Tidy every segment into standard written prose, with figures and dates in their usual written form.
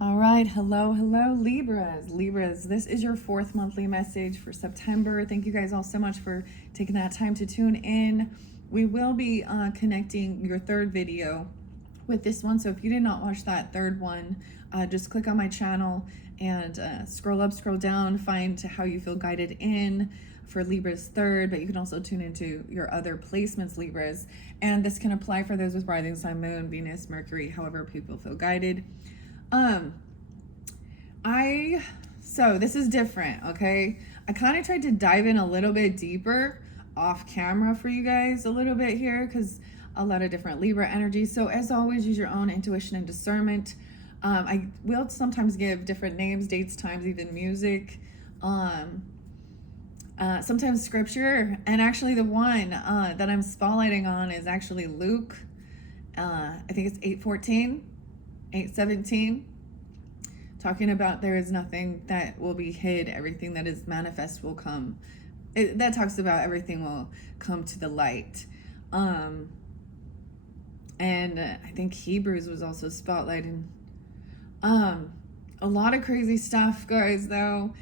All right, hello, Libras. Libras, this is your fourth monthly message for September. Thank you guys all so much for taking that time to tune in. We will be connecting your third video with this one. So if you did not watch that third one, just click on my channel and scroll up, scroll down, find how you feel guided in for Libra's third, but you can also tune into your other placements, Libras. And this can apply for those with rising sign, moon, Venus, Mercury, however people feel guided. So this is different, okay? I kind of tried to dive in a little bit deeper off camera for you guys a little bit here because a lot of different Libra energy. So as always, use your own intuition and discernment. I will sometimes give different names, dates, times, even music. Sometimes scripture. And actually the one that I'm spotlighting on is actually Luke. I think it's 8:14, 8:17. Talking about there is nothing that will be hid. Everything that is manifest will come. That talks about everything will come to the light. And I think Hebrews was also spotlighted. A lot of crazy stuff, guys, though.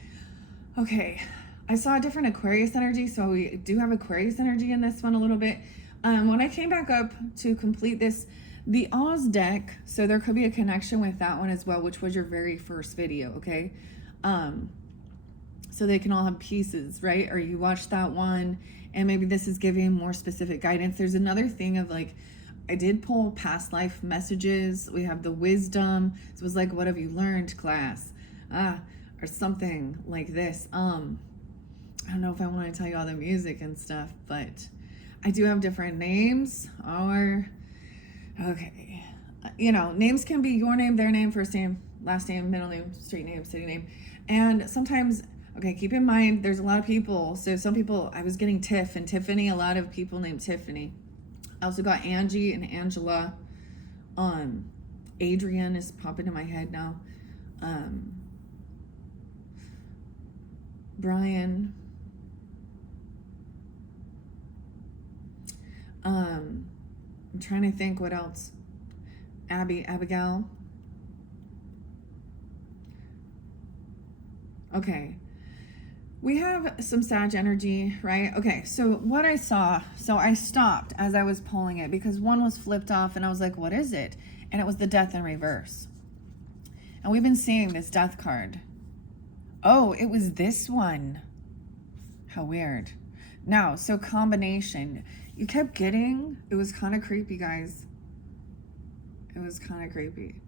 Okay, I saw a different Aquarius energy, so we do have Aquarius energy in this one a little bit. When I came back up to complete this, the Oz deck, so there could be a connection with that one as well, which was your very first video, okay? So they can all have pieces, right? Or you watched that one, and maybe this is giving more specific guidance. There's another thing of like, I did pull past life messages. We have the wisdom. So it was like, what have you learned, class? Or something like this. I don't know if I want to tell you all the music and stuff, but I do have different names. Okay, names can be your name, their name, first name, last name, middle name, street name, city name. And sometimes, okay, keep in mind, there's a lot of people. So some people, I was getting Tiff and Tiffany, a lot of people named Tiffany. I also got Angie and Angela. Adrian is popping in my head now. Brian. I'm trying to think what else. Abigail. Okay. We have some Sag energy, right? Okay, so what I saw, so I stopped as I was pulling it because one was flipped off and I was like, what is it? And it was the Death in reverse. And we've been seeing this Death card. Oh, it was this one. How weird. Now, so combination. You kept getting, it was kind of creepy, guys. It was kind of creepy.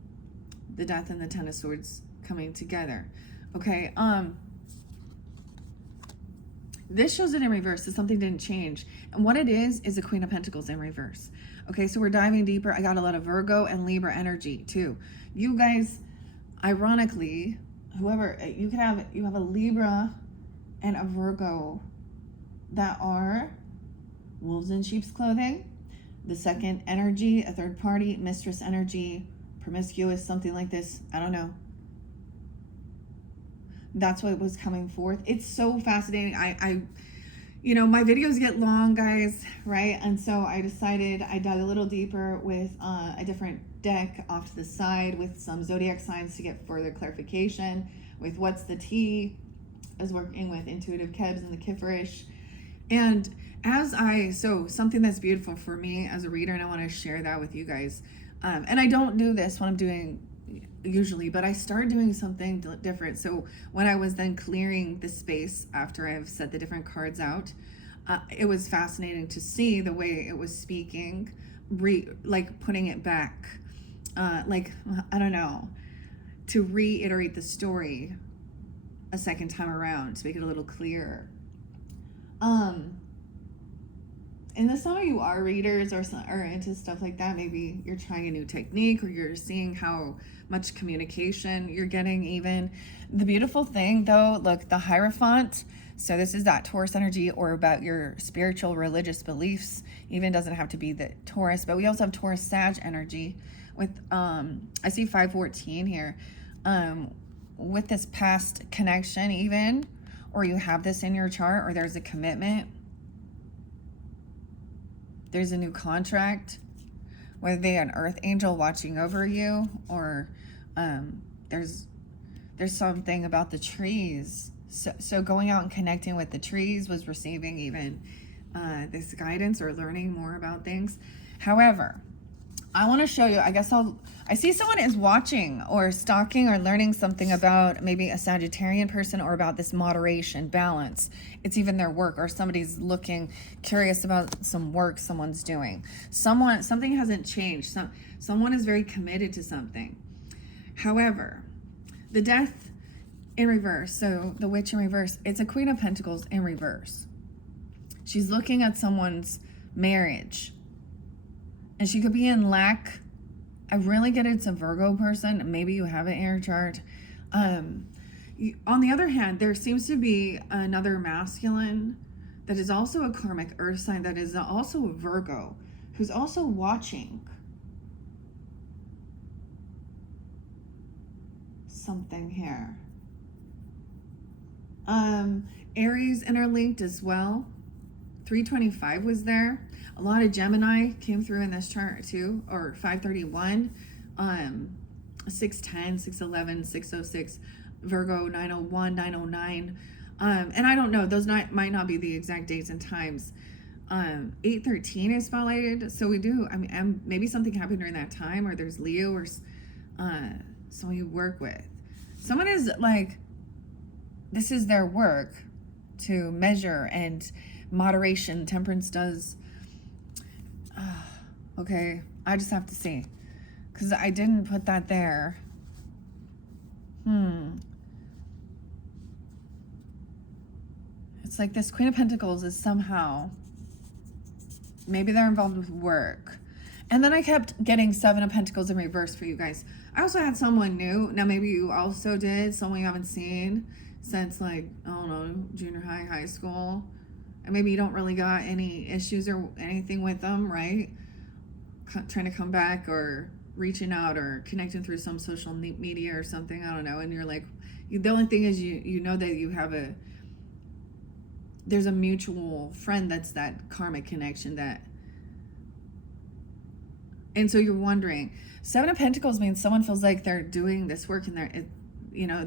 The Death and the Ten of Swords coming together. Okay, this shows it in reverse, so something didn't change. And what it is a Queen of Pentacles in reverse. Okay, so we're diving deeper. I got a lot of Virgo and Libra energy too. You guys, ironically, whoever, you have a Libra and a Virgo that are wolves in sheep's clothing. The second energy, a third party, mistress energy, promiscuous, something like this. I don't know. That's what was coming forth. It's so fascinating. I my videos get long, guys, right? And so I decided I dug a little deeper with a different deck off to the side with some zodiac signs to get further clarification with what's the tea. I was working with intuitive Kebs and the Kifferish. And so something that's beautiful for me as a reader, and I want to share that with you guys. And I don't do this when I'm doing usually, but I started doing something different. So when I was then clearing the space after I've set the different cards out, it was fascinating to see the way it was speaking, like putting it back, I don't know, to reiterate the story a second time around to make it a little clearer. And some of you are readers or into stuff like that. Maybe you're trying a new technique or you're seeing how much communication you're getting even. The beautiful thing though, look, the Hierophant. So this is that Taurus energy or about your spiritual religious beliefs. Even doesn't have to be the Taurus, but we also have Taurus Sag energy with, I see 514 here, with this past connection even, or you have this in your chart or there's a commitment. There's a new contract, whether they an earth angel watching over you or there's something about the trees. So going out and connecting with the trees was receiving even this guidance or learning more about things. However, I want to show you, I see someone is watching or stalking or learning something about maybe a Sagittarian person or about this moderation, balance. It's even their work, or somebody's looking curious about some work someone's doing. Something hasn't changed. Someone is very committed to something. However, the Death in reverse, so the Witch in reverse, it's a Queen of Pentacles in reverse. She's looking at someone's marriage. And she could be in lack. I really get it's a Virgo person. Maybe you have it in your chart. On the other hand, there seems to be another masculine that is also a karmic earth sign that is also a Virgo, who's also watching something here. Aries interlinked as well. 325 was there. A lot of Gemini came through in this chart too, or 531, 610, 611, 606, Virgo 901, 909. And I don't know, those might not be the exact dates and times. 813 is spotlighted. So we do, maybe something happened during that time, or there's Leo or someone you work with. Someone is like, this is their work to measure, and moderation, temperance does. Okay, I just have to see, because I didn't put that there. It's like this Queen of Pentacles is somehow, maybe they're involved with work. And then I kept getting Seven of Pentacles in reverse for you guys. I also had someone new. Now maybe you also did, someone you haven't seen since, like, I don't know, junior high, high school. And maybe you don't really got any issues or anything with them, right? Trying to come back or reaching out or connecting through some social media or something, I don't know. And you're like, the only thing is you know that you have there's a mutual friend that's that karmic connection that. And so you're wondering, Seven of Pentacles means someone feels like they're doing this work, and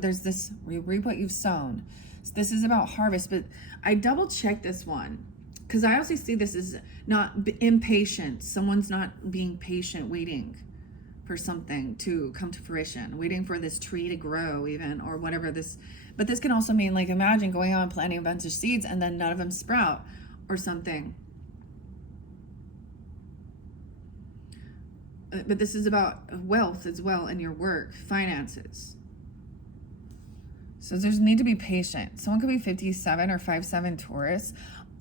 there's this, you reap what you've sown. So this is about harvest, but I double checked this one because I also see this as not impatient. Someone's not being patient, waiting for something to come to fruition, waiting for this tree to grow even, or whatever this, but this can also mean, like, imagine going out and planting a bunch of seeds and then none of them sprout or something. But this is about wealth as well, in your work, finances. So there's need to be patient. Someone could be 57 or 57 Taurus.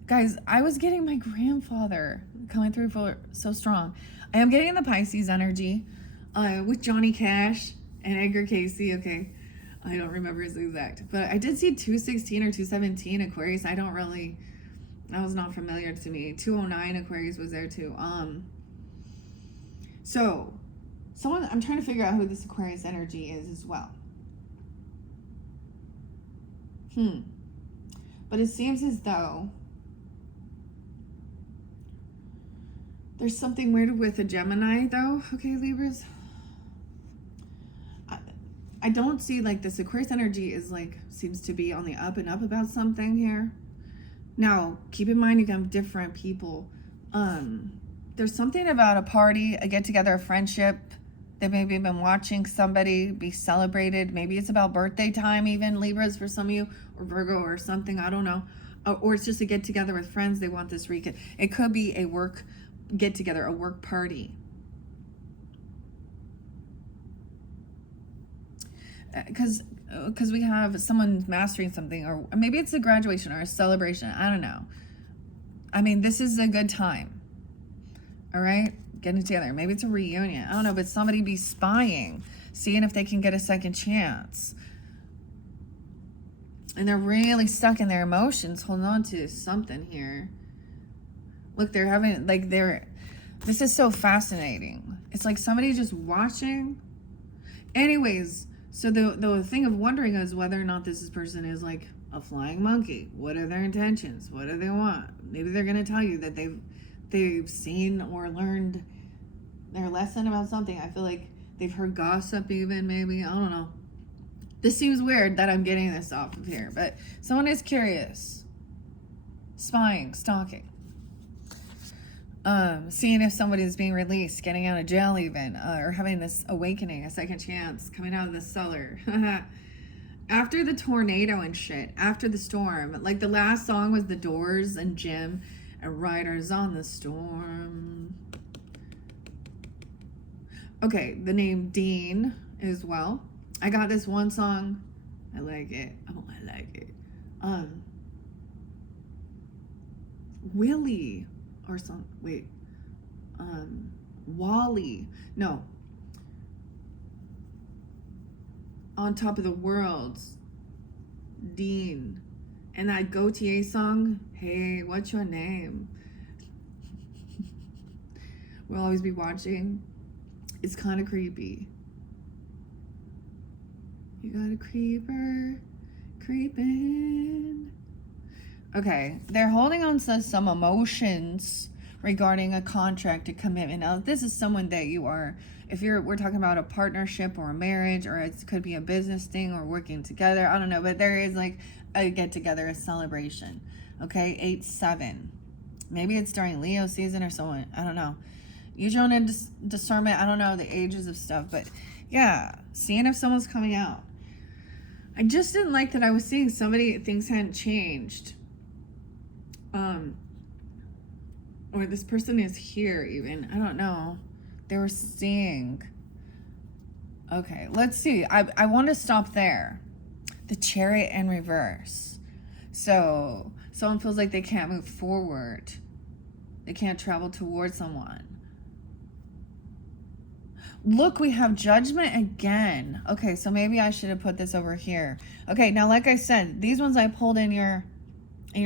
Guys, I was getting my grandfather coming through so strong. I am getting the Pisces energy with Johnny Cash and Edgar Casey. Okay, I don't remember his exact, but I did see 216 or 217 Aquarius. That was not familiar to me. 209 Aquarius was there too. So I'm trying to figure out who this Aquarius energy is as well. But it seems as though there's something weird with a Gemini though. Okay, Libras. I don't see, like, this Aquarius energy is like, seems to be on the up and up about something here. Now, keep in mind you can have different people. There's something about a party, a get-together, a friendship. They maybe have been watching somebody be celebrated. Maybe it's about birthday time even, Libras, for some of you, or Virgo or something, I don't know. Or it's just a get-together with friends. They want this weekend. It could be a work get-together, a work party. Because we have someone mastering something, or maybe it's a graduation or a celebration. I don't know. I mean, this is a good time. All right? Getting together. Maybe it's a reunion. I don't know, but somebody be spying, seeing if they can get a second chance. And they're really stuck in their emotions, holding on to something here. Look, they're having, like, this is so fascinating. It's like somebody just watching. Anyways, so the thing of wondering is whether or not this person is like a flying monkey. What are their intentions? What do they want? Maybe they're going to tell you that they've seen or learned their lesson about something. I feel like they've heard gossip even, maybe. I don't know. This seems weird that I'm getting this off of here, but someone is curious. Spying, stalking. Seeing if somebody's being released, getting out of jail even, or having this awakening, a second chance, coming out of the cellar. After the tornado and shit, after the storm, like the last song was The Doors and Jim and Riders on the Storm. Okay, the name Dean as well. I got this one song. I like it. Oh, I like it. Willie or some, wait. Wally. No. On Top of the World. Dean. And that Gautier song, Hey, what's your name? We'll always be watching. It's kind of creepy. You got a creeper creeping. Okay, they're holding on to some emotions regarding a contract, a commitment. Now, this is someone that you are, we're talking about a partnership or a marriage, or it could be a business thing or working together. I don't know, but there is like a get together, a celebration. Okay, 8-7. Maybe it's during Leo season or someone. I don't know. Use your own discernment. I don't know the ages of stuff, but yeah, seeing if someone's coming out. I just didn't like that I was seeing somebody, things hadn't changed. Or this person is here even. I don't know. They were seeing. Okay, let's see. I want to stop there. The Chariot in reverse. So someone feels like they can't move forward. They can't travel towards someone. Look, we have Judgment again. Okay, so maybe I should have put this over here. Okay, now like I said, these ones I pulled in your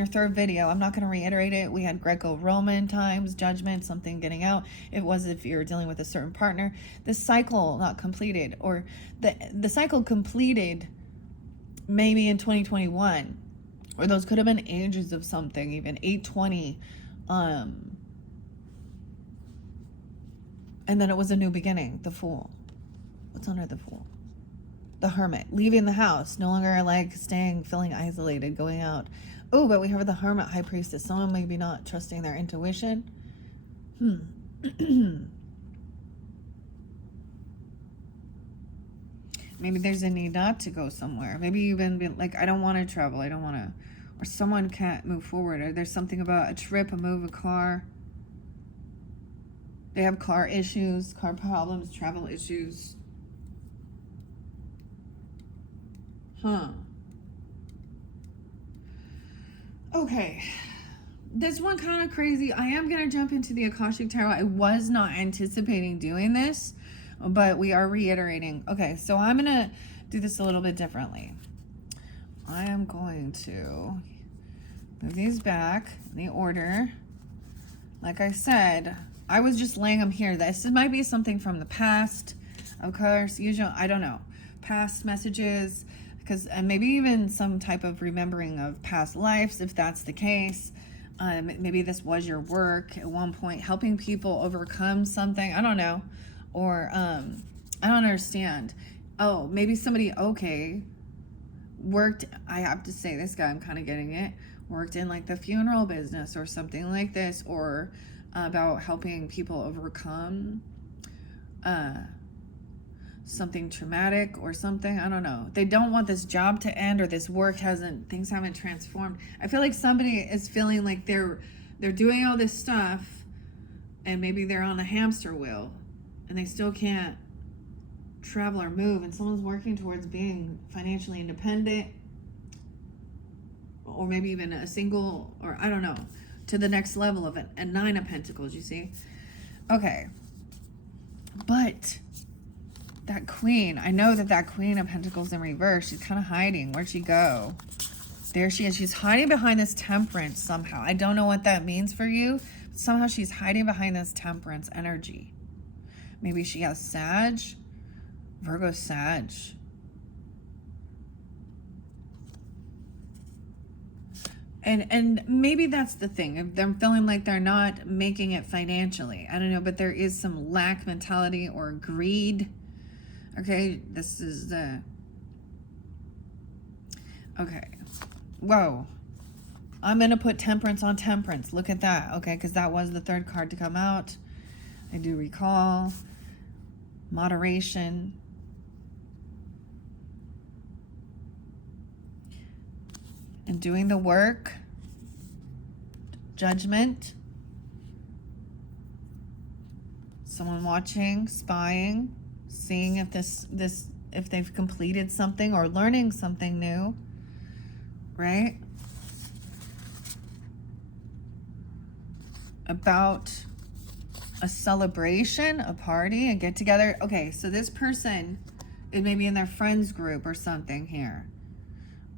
third video. I'm not going to reiterate it. We had Greco-Roman times, Judgment, something getting out. It was if you're dealing with a certain partner. The cycle not completed, or the cycle completed maybe in 2021, or those could have been ages of something, even 820. And then it was a new beginning. The Fool. What's under the Fool? The Hermit. Leaving the house. No longer like staying, feeling isolated, going out. Oh, but we have the Hermit, High Priestess. Someone maybe not trusting their intuition. Maybe there's a need not to go somewhere. Maybe you've been like, I don't want to travel. I don't want to. Or someone can't move forward. Or there's something about a trip, a move, a car. They have car issues, car problems, travel issues. Okay. This one kind of crazy. I am going to jump into the Akashic Tarot. I was not anticipating doing this, but we are reiterating. Okay, so I'm going to do this a little bit differently. I am going to move these back in the order. Like I said, I was just laying them here. This might be something from the past, of course. Usually, I don't know, past messages, because maybe even some type of remembering of past lives, if that's the case. Maybe this was your work at one point, helping people overcome something. I don't know, or I don't understand. Oh, maybe somebody worked. I have to say, this guy, I'm kind of getting it. Worked in like the funeral business or something like this, or about helping people overcome something traumatic or something. I don't know. They don't want this job to end, or this work things haven't transformed. I feel like somebody is feeling like they're doing all this stuff, and maybe they're on a hamster wheel and they still can't travel or move, and someone's working towards being financially independent, or maybe even a single, or I don't know, to the next level of it. A 9 of Pentacles, you see? Okay. But that Queen, I know that Queen of Pentacles in reverse, she's kind of hiding. Where'd she go? There she is. She's hiding behind this Temperance somehow. I don't know what that means for you, but somehow she's hiding behind this Temperance energy. Maybe she has Sag, Virgo Sag. And maybe that's the thing. If they're feeling like they're not making it financially, I don't know, but there is some lack mentality or greed. Okay, this is the Okay. Whoa. I'm going to put temperance on temperance. Look at that. Okay, because that was the third card to come out. I do recall. Moderation. And doing the work. Judgment. Someone watching, spying, seeing if if they've completed something or learning something new, right? About a celebration, a party, a get together. Okay, so this person is maybe in their friends group or something here,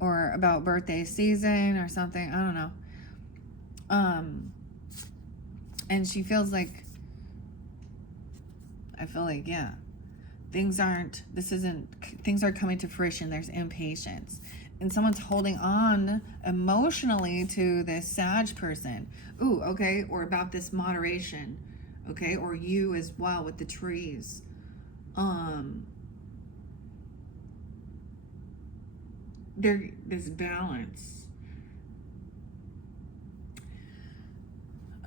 or about birthday season or something. I don't know. And she feels like, I feel like, yeah, things are coming to fruition. There's impatience. And someone's holding on emotionally to this Sag person. Ooh, okay. Or about this moderation. Okay. Or you as well with the trees. There's balance.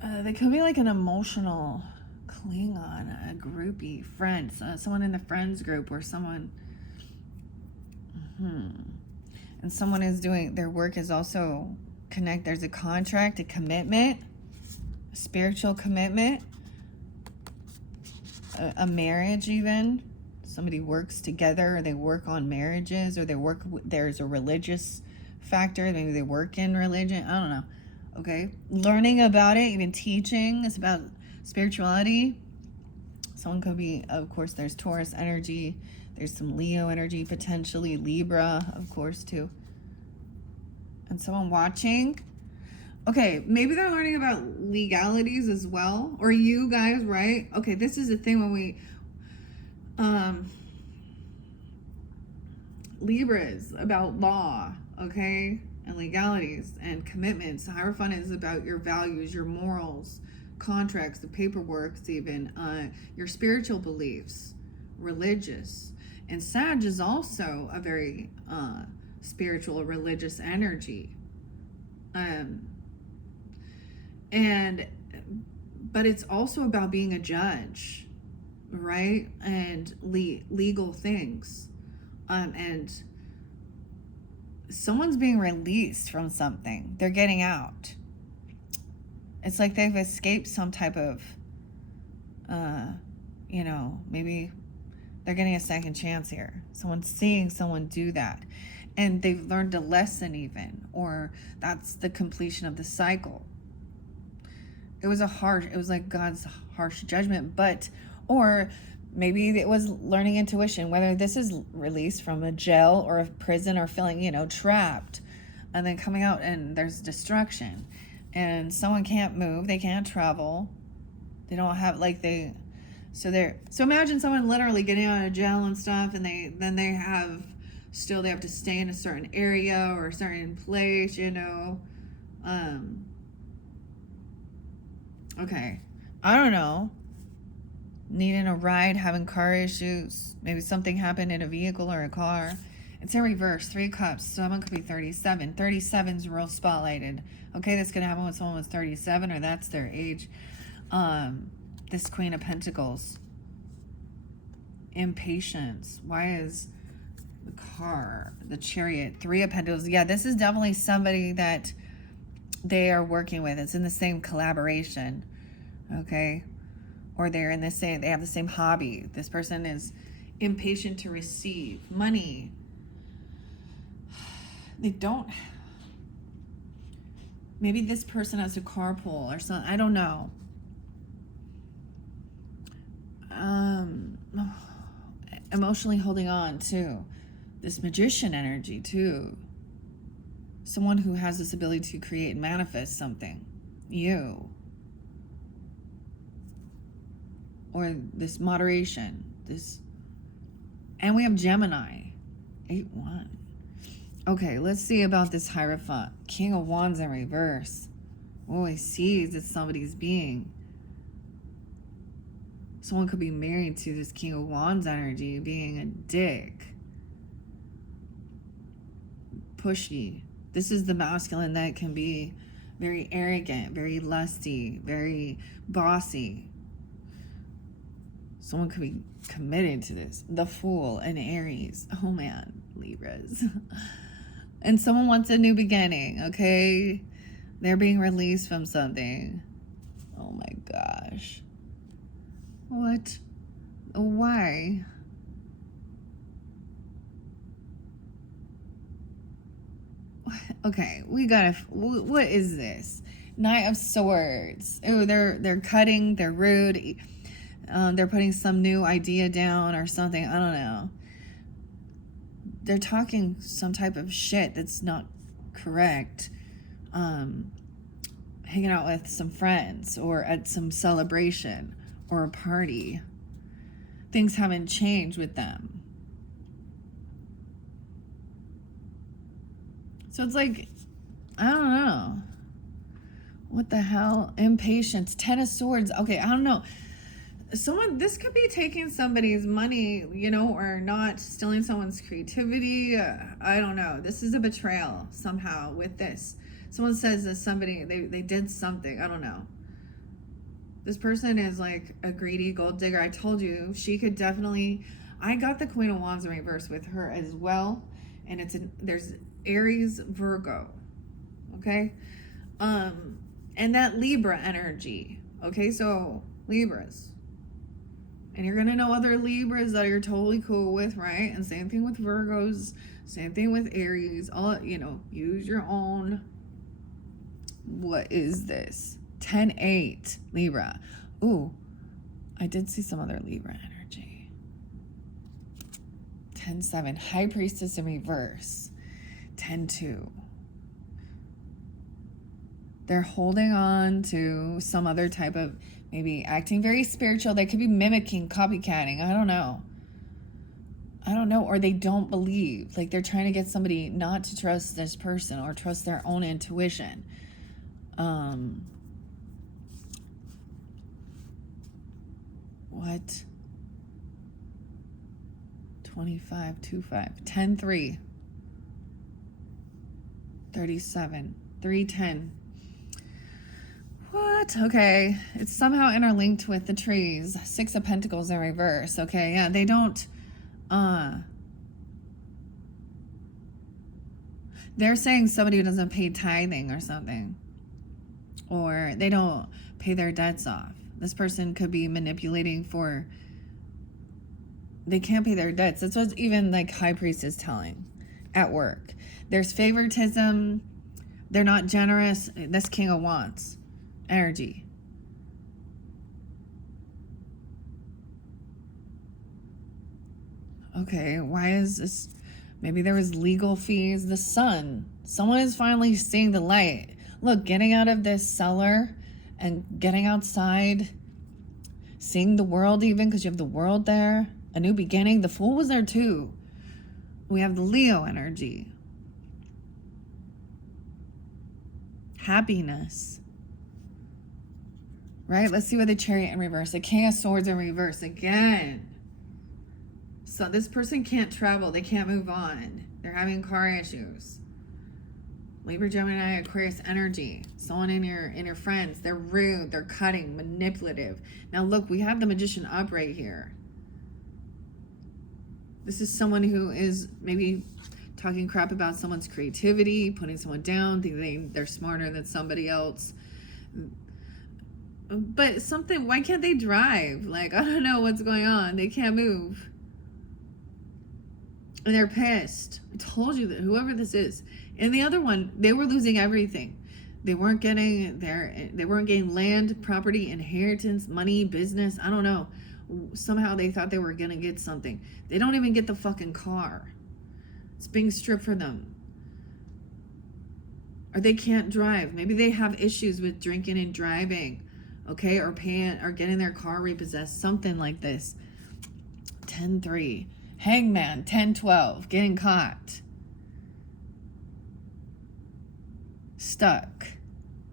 They could be like an emotional Klingon, a groupie, friends, someone in the friends group or someone. And someone is doing, their work is also there's a contract, a commitment, a spiritual commitment, a marriage even. Somebody works together, or they work on marriages, or there's a religious factor. Maybe they work in religion. I don't know. Okay. Learning about it, even teaching. It's about spirituality. Someone could be, of course, there's Taurus energy. There's some Leo energy, potentially Libra, of course, too. And someone watching. Okay, maybe they're learning about legalities as well. Or you guys, right? Okay, this is the thing when we... Libras, about law, okay? And legalities and commitments. Hierophant is about your values, your morals, contracts, the paperwork, even your spiritual beliefs, religious. And Sag is also a very spiritual, religious energy. But it's also about being a judge, right? And legal things. And someone's being released from something. They're getting out. It's like they've escaped some type of, maybe they're getting a second chance here. Someone's seeing someone do that. And they've learned a lesson even, or that's the completion of the cycle. It was like God's harsh judgment, or maybe it was learning intuition, whether this is released from a jail or a prison or feeling, trapped, and then coming out and there's destruction and someone can't move, they can't travel, they don't have so imagine someone literally getting out of jail and stuff, and they have to stay in a certain area or a certain place, okay, I don't know, needing a ride, having car issues, maybe something happened in a vehicle or a car. It's in reverse, 3 cups. Someone could be 37. 37's real spotlighted. Okay, that's going to happen when someone was 37, or that's their age. This Queen of Pentacles. Impatience. Why is the car, the Chariot, 3 of Pentacles? Yeah, this is definitely somebody that they are working with. It's in the same collaboration. Okay? Or they have the same hobby. This person is impatient to receive money. Maybe this person has a carpool or something. I don't know. Emotionally holding on to this Magician energy too. Someone who has this ability to create and manifest something. You. Or this moderation. And we have Gemini. 8-1. Okay, let's see about this Hierophant. King of Wands in reverse. Oh, he sees it's somebody's being. Someone could be married to this King of Wands energy, being a dick. pushy. This is the masculine that can be very arrogant, very lusty, very bossy. Someone could be committed to this. The Fool and Aries. Oh man, Libras. And someone wants a new beginning, okay? They're being released from something. Oh my gosh. What? Why? Okay, we gotta. What is this? Knight of Swords. Oh, they're cutting. They're rude. They're putting some new idea down or something. I don't know. They're talking some type of shit that's not correct. Hanging out with some friends or at some celebration or a party. Things haven't changed with them. So it's like, I don't know. What the hell? Impatience. Ten of Swords. Okay, I don't know. This could be taking somebody's money, you know, or not stealing someone's creativity. I don't know. This is a betrayal somehow with this. Someone says that somebody, they did something. I don't know. This person is like a greedy gold digger. I told you, she could definitely, I got the Queen of Wands in reverse with her as well. And there's Aries, Virgo. Okay. And that Libra energy. Okay. So Libras. And you're going to know other Libras that you're totally cool with, right? And same thing with Virgos, same thing with Aries. All, you know, use your own. What is this? 10-8, Libra. Ooh, I did see some other Libra energy. 10-7, High Priestess in reverse. 10-2. They're holding on to some other type of, maybe acting very spiritual. They could be mimicking, copycatting. I don't know. Or they don't believe. Like they're trying to get somebody not to trust this person or trust their own intuition. What? 25, 25, 10-3. 37, 310. What? Okay. It's somehow interlinked with the trees. 6 of Pentacles in reverse. Okay. Yeah. They don't, they're saying somebody who doesn't pay tithing or something, or they don't pay their debts off. This person could be manipulating for, they can't pay their debts. That's what even like High Priest is telling at work. There's favoritism. They're not generous. That's King of Wands energy. Okay, why is this? Maybe there was legal fees. The Sun. Someone is finally seeing the light. Look, getting out of this cellar and getting outside, seeing the world even, because you have the world there. A new beginning. The Fool was there too. We have the Leo energy. Happiness. Right? Let's see what the Chariot in reverse. The King of Swords in reverse again. So this person can't travel. They can't move on. They're having car issues. Libra, Gemini, Aquarius energy. Someone in your friends. They're rude. They're cutting. Manipulative. Now look, we have the Magician up right here. This is someone who is maybe talking crap about someone's creativity, putting someone down, thinking they're smarter than somebody else. But something, why can't they drive? Like, I don't know what's going on. They can't move. And they're pissed. I told you that whoever this is. And the other one, they were losing everything. They weren't getting land, property, inheritance, money, business. I don't know. Somehow they thought they were going to get something. They don't even get the fucking car. It's being stripped from them. Or they can't drive. Maybe they have issues with drinking and driving. Okay, or paying or getting their car repossessed, something like this. 10-3. Hangman, 10-12. Getting caught. Stuck.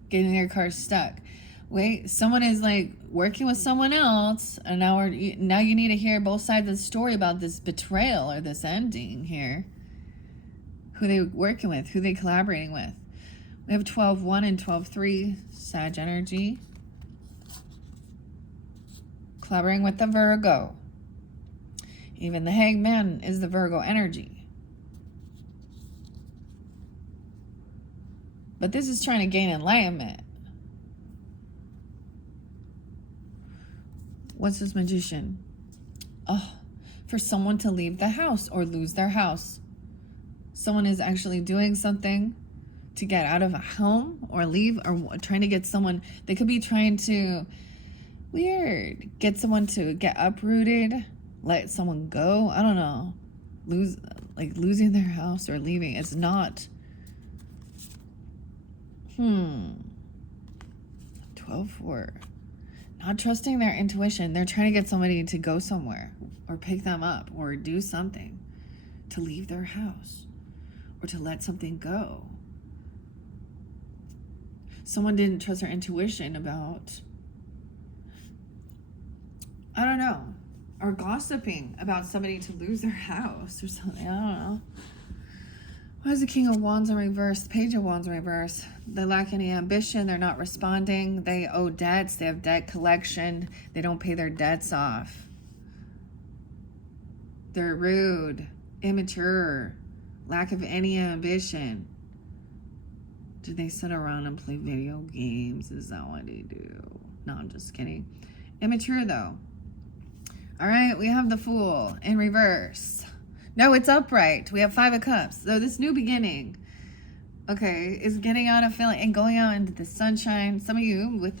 Getting their car stuck. Wait, someone is like working with someone else, and now you need to hear both sides of the story about this betrayal or this ending here. who they working with, who they collaborating with. We have 12-1 and 12-3, Sag energy. Collaborating with the Virgo. Even the Hangman is the Virgo energy. But this is trying to gain enlightenment. What's this Magician? Oh, for someone to leave the house or lose their house. Someone is actually doing something to get out of a home or leave, or trying to get someone. They could be trying to, weird, get someone to get uprooted, let someone go. I don't know. Losing their house or leaving. It's not. 12-4. Not trusting their intuition. They're trying to get somebody to go somewhere or pick them up or do something, to leave their house or to let something go. Someone didn't trust their intuition about, I don't know, or gossiping about somebody to lose their house or something. I don't know. Why is the King of Wands in reverse? Page of Wands in reverse. They lack any ambition. They're not responding. They owe debts. They have debt collection. They don't pay their debts off. They're rude, immature, lack of any ambition. Do they sit around and play video games? Is that what they do? No, I'm just kidding. Immature, though. All right, we have the Fool in reverse. No, it's upright. We have 5 of Cups. So this new beginning, okay, is getting out of feeling and going out into the sunshine. Some of you,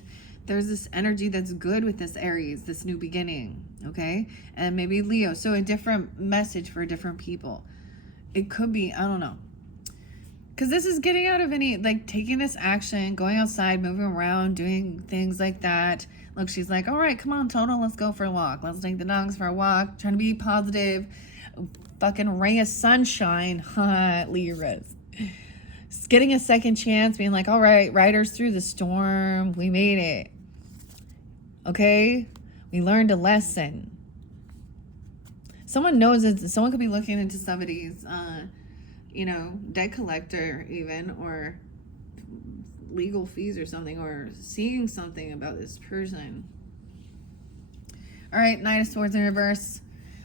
there's this energy that's good with this Aries, this new beginning, okay? And maybe Leo. So a different message for different people. It could be, I don't know. Because this is getting out of any, taking this action, going outside, moving around, doing things like that. Look, she's like, all right, come on, Total, let's go for a walk. Let's take the dogs for a walk. Trying to be positive. Fucking ray of sunshine, Libras. Just getting a second chance, being like, all right, riders through the storm. We made it. Okay? We learned a lesson. Someone knows it. Someone could be looking into somebody's, debt collector even, or legal fees or something, or seeing something about this person. All right, Knight of Swords in reverse.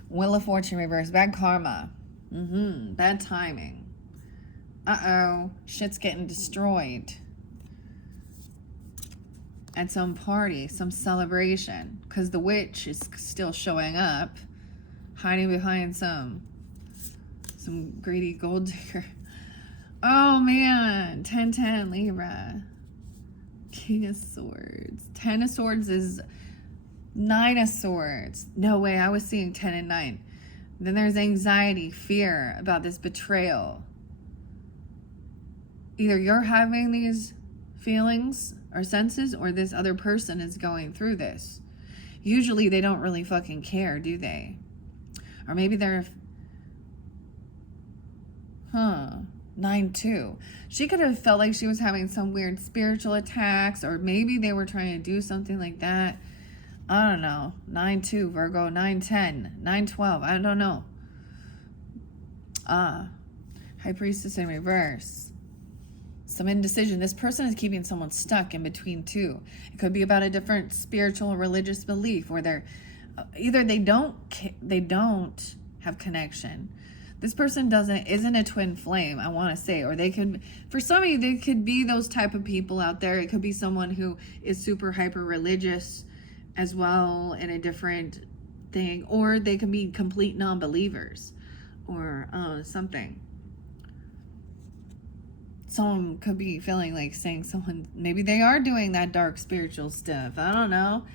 Wheel of Fortune reverse. Bad karma. Bad timing. Uh-oh. Shit's getting destroyed. At some party, some celebration. Because the witch is still showing up. Hiding behind some greedy gold digger. Oh, man. 10-10 Libra. King of Swords. 10 of Swords is 9 of Swords. No way, I was seeing 10 and 9. Then there's anxiety, fear about this betrayal. Either you're having these feelings or senses, or this other person is going through this. Usually they don't really fucking care, do they? Or maybe they're... 9-2. She could have felt like she was having some weird spiritual attacks, or maybe they were trying to do something like that. I don't know. 9-2, Virgo. 9-10. 9-12. I don't know. High Priestess in reverse. Some indecision. This person is keeping someone stuck in between two. It could be about a different spiritual or religious belief, where they're either they don't have connection. This person isn't a twin flame, I want to say, or they could, for some of you, they could be those type of people out there. It could be someone who is super hyper religious as well in a different thing, or they can be complete non-believers or something. Someone could be feeling like saying someone, maybe they are doing that dark spiritual stuff. I don't know.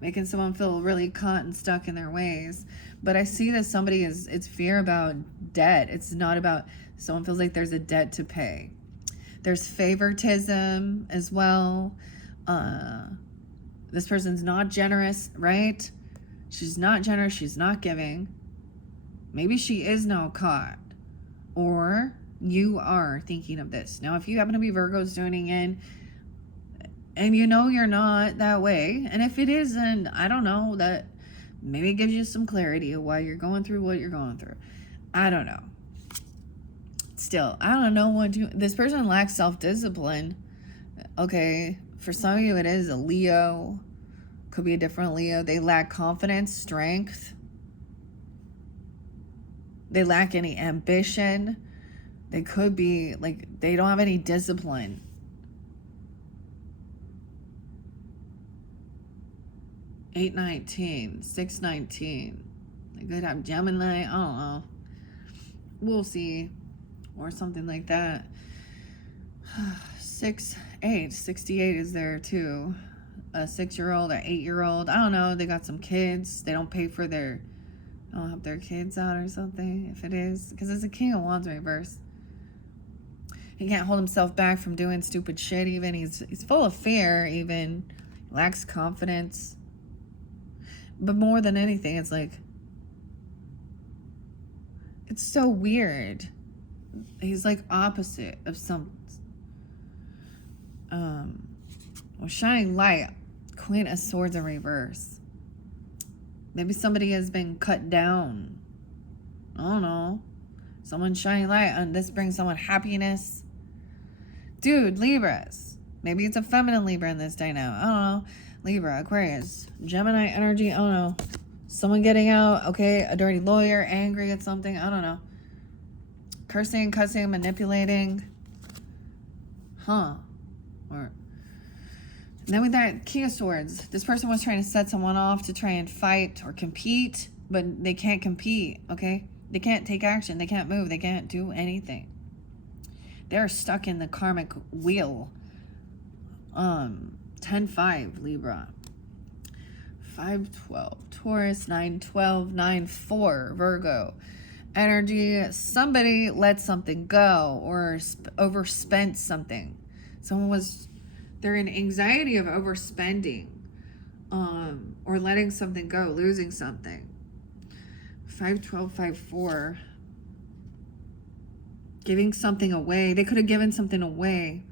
Making someone feel really caught and stuck in their ways. But I see that somebody it's fear about debt. It's not about, someone feels like there's a debt to pay. There's favoritism as well. This person's not generous, right? She's not generous. She's not giving. Maybe she is now caught. Or you are thinking of this. Now, if you happen to be Virgos tuning in, and you know you're not that way, and if it isn't, I don't know, that maybe it gives you some clarity of why you're going through what you're going through. I don't know. still, I don't know what you, this person lacks self-discipline. Okay, for some of you it is a Leo, could be a different Leo. They lack confidence, strength, they lack any ambition. They could be like, they don't have any discipline. Eight 19, 619. They could have Gemini, I don't know. We'll see. Or something like that. 6 8, 68 is there too. A 6-year-old, an 8-year-old. I don't know. They got some kids. They don't pay for their, don't help their kids out or something. If it is, because it's a King of Wands reverse. He can't hold himself back from doing stupid shit. Even he's full of fear. Even lacks confidence. But more than anything, it's like, it's so weird. He's like opposite of some. Shining light, Queen of Swords in reverse. Maybe somebody has been cut down. I don't know. Someone shining light, and this brings someone happiness. Dude, Libras. Maybe it's a feminine Libra in this dynamic. I don't know. Libra, Aquarius, Gemini energy. I don't know. Someone getting out. Okay, a dirty lawyer, angry at something. I don't know. Cursing, cussing, manipulating. Or, and then with that King of Swords, this person was trying to set someone off to try and fight or compete, but they can't compete, okay? They can't take action. They can't move. They can't do anything. They're stuck in the karmic wheel. 10-5, Libra. 5-12, Taurus. 9-12, 9-4, Virgo. Energy, somebody let something go or overspent something. Someone was, they're in anxiety of overspending, or letting something go, losing something. 5-12, 5-4, giving something away. They could have given something away.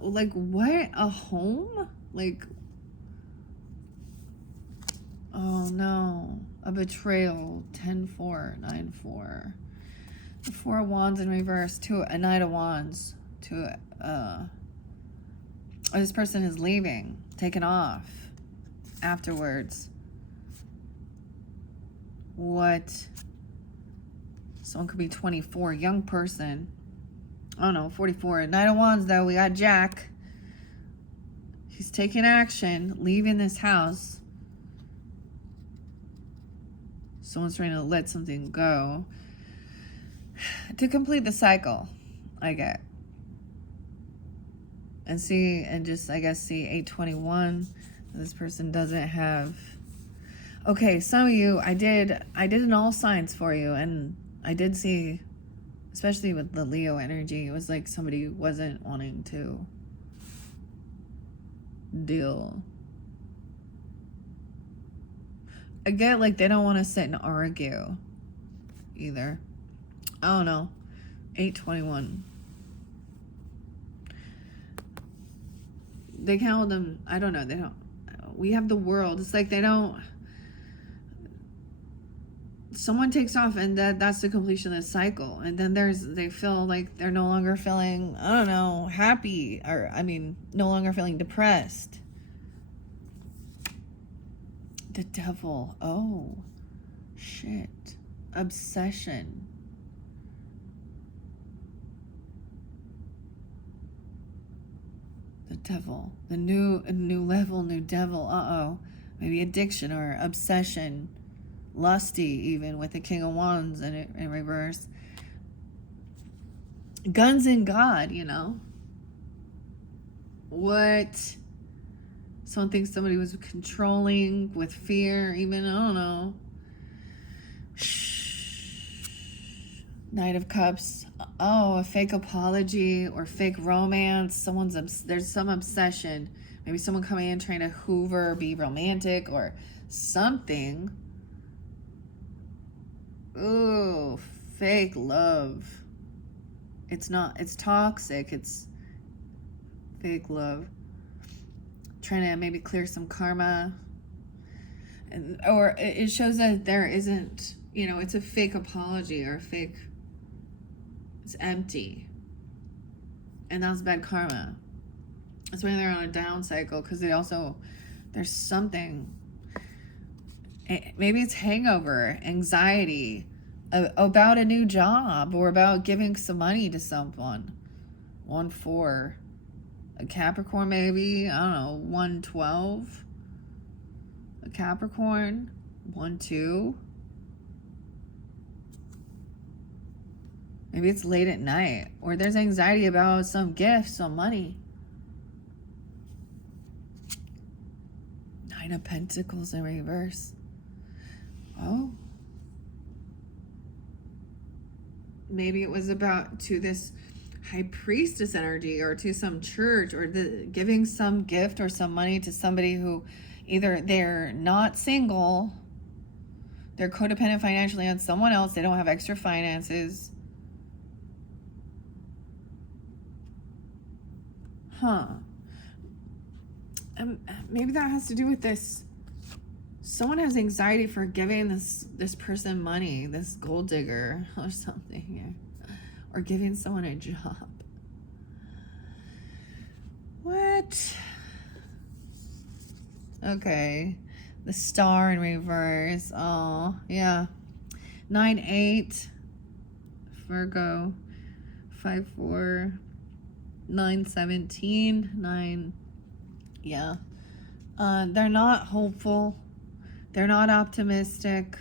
Like what? A home? Like, oh no, a betrayal. 10-4, 9-4. The 4 of Wands in reverse. A Knight of Wands. This person is leaving, taking off afterwards. What? Someone could be 24, young person. I don't know, 44. Knight of Wands though, we got Jack. He's taking action, leaving this house. Someone's trying to let something go. To complete the cycle, I get. And see, and just, I guess, see 821. This person doesn't have. Okay, some of you, I did an all signs for you, and I did see, especially with the Leo energy, it was like somebody wasn't wanting to deal. I get like they don't want to sit and argue either. I don't know. 821. They can't hold them. I don't know. They don't. We have the world. It's like they don't. Someone takes off and that's the completion of the cycle. And then they feel like they're no longer feeling, I don't know, happy. Or, I mean, no longer feeling depressed. The Devil. Oh, shit. Obsession. The Devil. The new level, new devil. Uh-oh. Maybe addiction or obsession. Lusty, even with the King of Wands in reverse. Guns and God, you know. What? Someone thinks somebody was controlling with fear, even, I don't know. Knight of Cups. Oh, a fake apology or fake romance. There's some obsession. Maybe someone coming in trying to hoover, be romantic or something. Ooh, fake love. It's toxic. It's fake love. Trying to maybe clear some karma. or it shows that there isn't, you know, it's a fake apology or a fake, it's empty. And that's bad karma. That's why they're on a down cycle, because there's something, maybe it's hangover, anxiety about a new job or about giving some money to someone. 1-4. A Capricorn, maybe, I don't know, 1-12. A Capricorn, 1-2. Maybe it's late at night, or there's anxiety about some gift, some money. 9 of Pentacles in reverse. Oh. Maybe it was about to this High Priestess energy, or to some church, or giving some gift or some money to somebody who either they're not single, they're codependent financially on someone else, they don't have extra finances. Maybe that has to do with this. Someone has anxiety for giving this person money, this gold digger or something, or giving someone a job. What? Okay, the Star in reverse. Oh yeah, 9-8, Virgo, 5-4, 9-17, 9. Yeah, they're not hopeful. They're not optimistic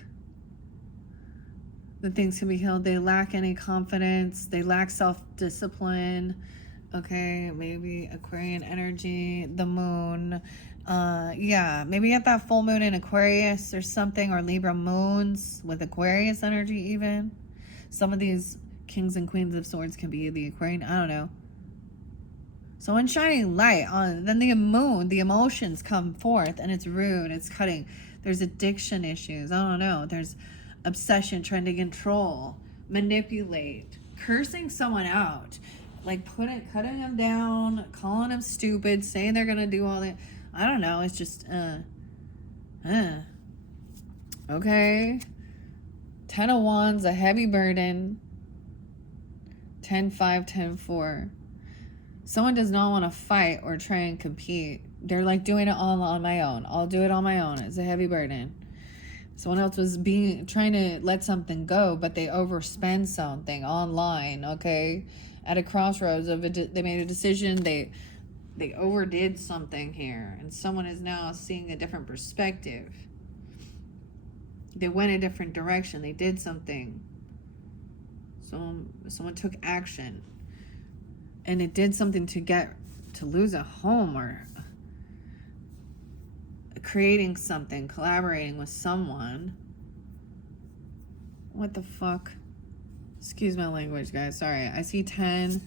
that things can be healed. They lack any confidence. They lack self-discipline. Okay, maybe Aquarian energy, the moon. Yeah, maybe at that full moon in Aquarius or something, or Libra moons with Aquarius energy even. Some of these kings and queens of swords can be the Aquarian. I don't know. Someone shining light on, then the moon, the emotions come forth, and it's rude, it's cutting. There's addiction issues. I don't know. There's obsession, trying to control, manipulate, cursing someone out, like cutting them down, calling them stupid, saying they're gonna do all that. I don't know. It's just okay. 10 of Wands, a heavy burden. 10-5, 10-4. Someone does not want to fight or try and compete. They're like, doing it all on my own. I'll do it on my own. It's a heavy burden. Someone else was trying to let something go, but they overspend something online, okay? At a crossroads of they made a decision, they overdid something here, and someone is now seeing a different perspective. They went a different direction. They did something. Someone took action, and it did something to lose a home, or creating something, collaborating with someone. What the fuck? Excuse my language, guys. Sorry. I see 10-24,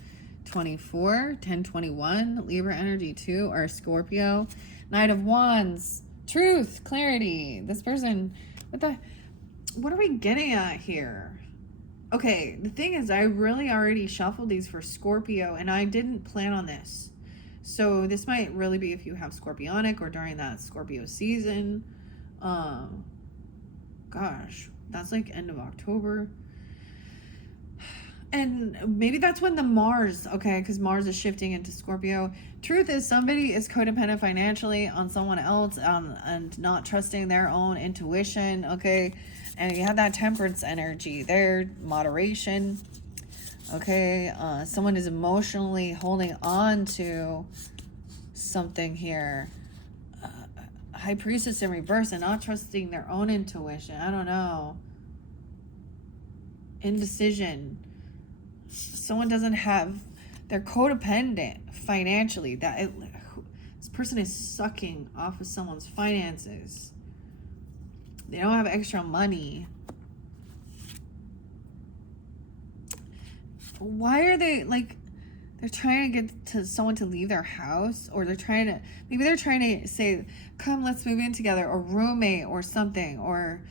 10-21, Libra energy too, or Scorpio. Knight of Wands, truth, clarity. This person, what are we getting at here? Okay, the thing is, I really already shuffled these for Scorpio, and I didn't plan on this. So this might really be if you have Scorpionic or during that Scorpio season. Gosh, that's like end of October. And maybe that's when the Mars, okay, because Mars is shifting into Scorpio. Truth is, somebody is codependent financially on someone else, and not trusting their own intuition, okay? And you have that Temperance energy there, moderation, okay? Someone is emotionally holding on to something here. High Priestess in reverse, and not trusting their own intuition. I don't know. Indecision. Someone doesn't have, they're codependent financially. This person is sucking off of someone's finances. They don't have extra money. Why are they like, they're trying to get to someone to leave their house, or maybe they're trying to say, come, let's move in together, or roommate or something, or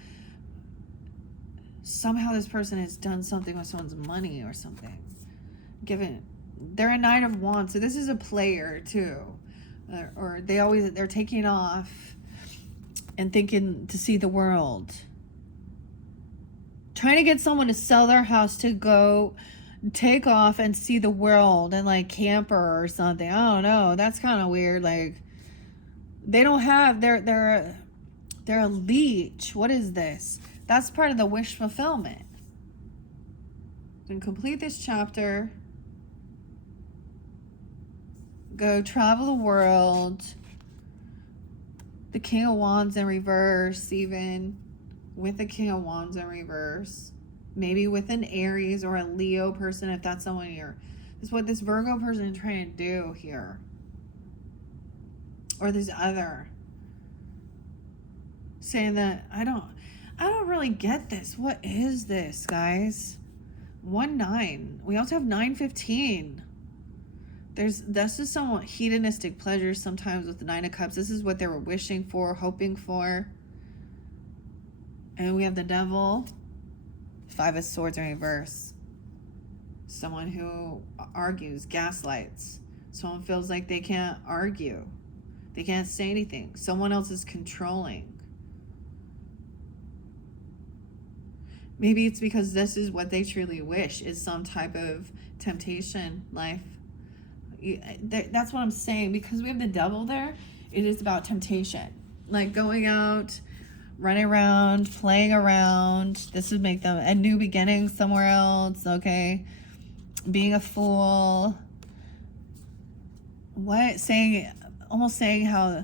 somehow this person has done something with someone's money or something. They're a Nine of Wands, so this is a player too, or they're taking off and thinking to see the world. Trying to get someone to sell their house to go take off and see the world and like camper or something. I don't know. That's kind of weird. Like, they don't have, they're a leech. What is this? That's part of the wish fulfillment. Then complete this chapter. Go travel the world. The King of Wands in reverse, even with the King of Wands in reverse. Maybe with an Aries or a Leo person, if that's someone you're... This is what this Virgo person is trying to do here. Or this other. Saying that, I don't really get this. What is this, guys? 1-9. We also have 9-15. That's just somewhat hedonistic pleasure sometimes with the 9 of Cups. This is what they were wishing for, hoping for. And we have the Devil. 5 of Swords in reverse. Someone who argues, gaslights. Someone feels like they can't argue. They can't say anything. Someone else is controlling. Maybe it's because this is what they truly wish, is some type of temptation life. That's what I'm saying. Because we have the Devil there, it is about temptation. Like going out, running around, playing around. This would make them a new beginning somewhere else, okay? Being a fool. What? Almost saying how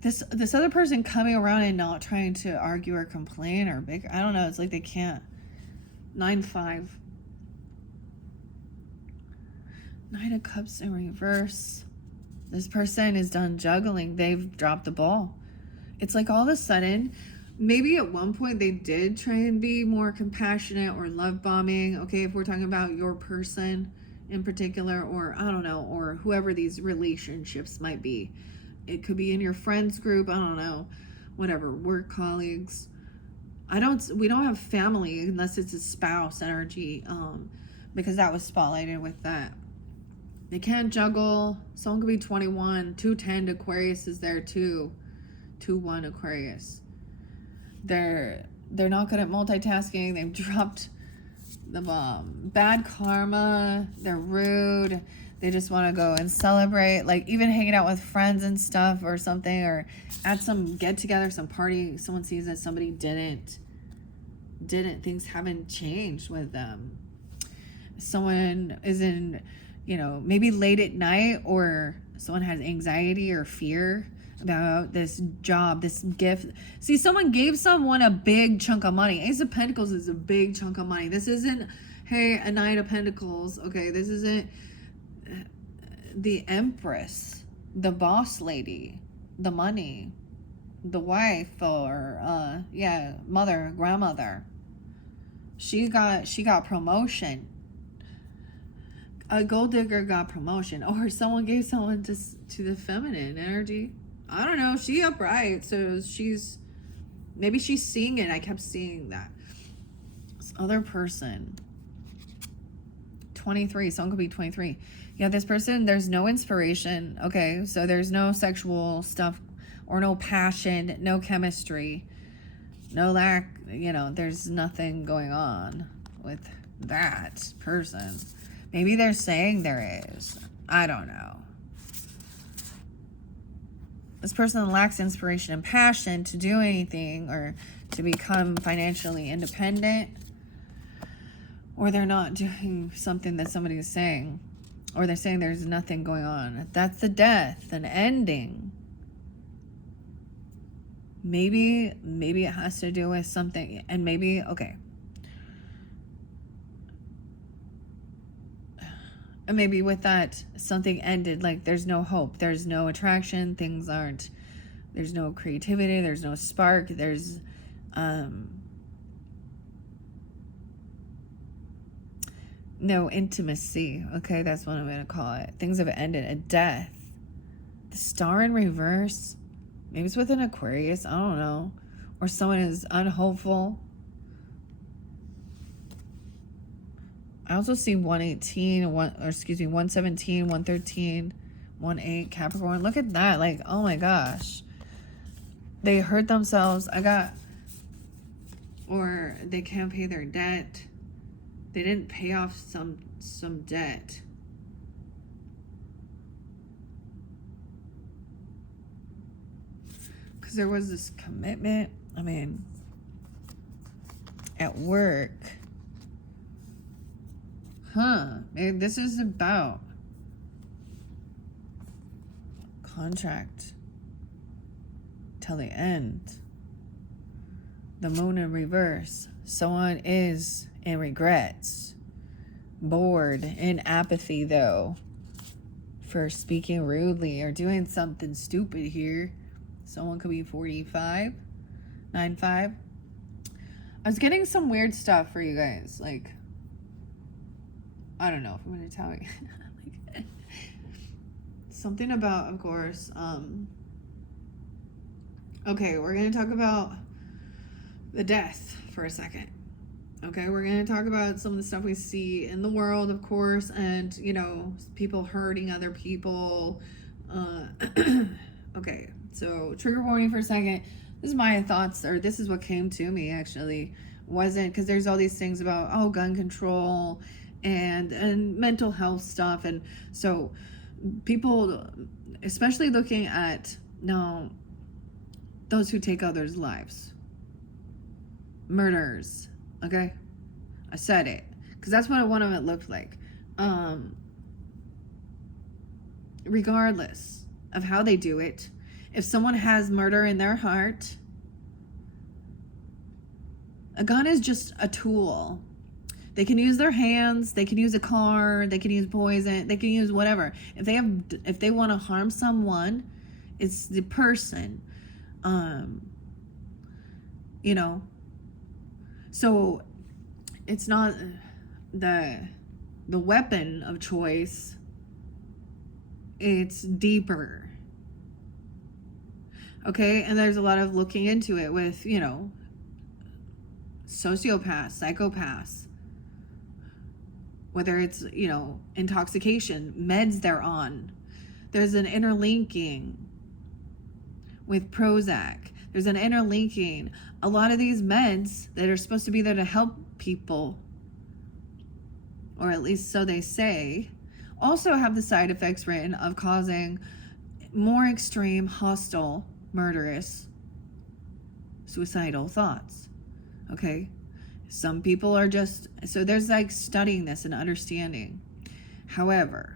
this other person coming around and not trying to argue or complain or big, I don't know, it's like they can't. 9-5. 9 of Cups in reverse. This person is done juggling. They've dropped the ball. It's like all of a sudden, maybe at one point they did try and be more compassionate or love bombing. Okay, if we're talking about your person in particular, or I don't know, or whoever these relationships might be. It could be in your friends group, I don't know, whatever, work colleagues. We don't have family unless it's a spouse energy, because that was spotlighted with that. They can't juggle. Someone could be 21. 210 Aquarius is there too. 2-1 Aquarius. They're not good at multitasking. They've dropped the bomb. Bad karma. They're rude. They just want to go and celebrate, like even hanging out with friends and stuff or something, or at some get together, some party. Someone sees that somebody didn't. Things haven't changed with them. Someone is in, maybe late at night, or someone has anxiety or fear about this job, this gift. See, someone gave someone a big chunk of money. Ace of Pentacles is a big chunk of money. This isn't, hey, a Knight of Pentacles. Okay, this isn't the Empress, the boss lady, the money, the wife, or mother, grandmother. She got promotion. A gold digger got promotion, or someone gave someone to the feminine energy. I don't know. She upright, so maybe she's seeing it. I kept seeing that. This other person, 23. Someone could be 23. Yeah, this person, there's no inspiration. Okay, so there's no sexual stuff, or no passion, no chemistry, no lack. There's nothing going on with that person. Maybe they're saying there is. I don't know. This person lacks inspiration and passion to do anything or to become financially independent. Or they're not doing something that somebody is saying. Or they're saying there's nothing going on. That's the death, an ending. Maybe it has to do with something. And maybe, okay. And maybe with that, something ended. Like, there's no hope. There's no attraction. There's no creativity. There's no spark. There's, no intimacy. Okay, that's what I'm going to call it. Things have ended. A death. The Star in reverse. Maybe it's with an Aquarius. I don't know. Or someone is unhopeful. I also see 117, 113, 118, Capricorn. Look at that. Like, oh my gosh. They hurt themselves. Or they can't pay their debt. They didn't pay off some debt. Because there was this commitment. I mean, at work. Maybe this is about contract till the end. The moon in reverse. Someone is in regrets, bored, in apathy though, for speaking rudely or doing something stupid here. Someone could be 45, 95. I was getting some weird stuff for you guys. Like, I don't know if I'm going to tell you. Like, something about, of course, okay, we're going to talk about the death for a second. Okay, we're going to talk about some of the stuff we see in the world, of course, and, you know, people hurting other people. Okay, so trigger warning for a second. This is my thoughts, or this is what came to me, actually. Wasn't, because there's all these things about, oh, gun control and mental health stuff. And so people, especially looking at, now, those who take others' lives. Murderers. Okay, I said it because that's what one of it looked like. Regardless of how they do it, if someone has murder in their heart, a gun is just a tool. They can use their hands, they can use a car, they can use poison, they can use whatever. If they want to harm someone, it's the person. You know. So it's not the weapon of choice. It's deeper. Okay, and there's a lot of looking into it with, you know, sociopaths, psychopaths. Whether it's, you know, intoxication, meds they're on. There's an interlinking with Prozac. There's an interlinking. A lot of these meds that are supposed to be there to help people, or at least so they say, also have the side effects written of causing more extreme, hostile, murderous, suicidal thoughts. Okay? Some people are just, so there's like studying this and understanding. However,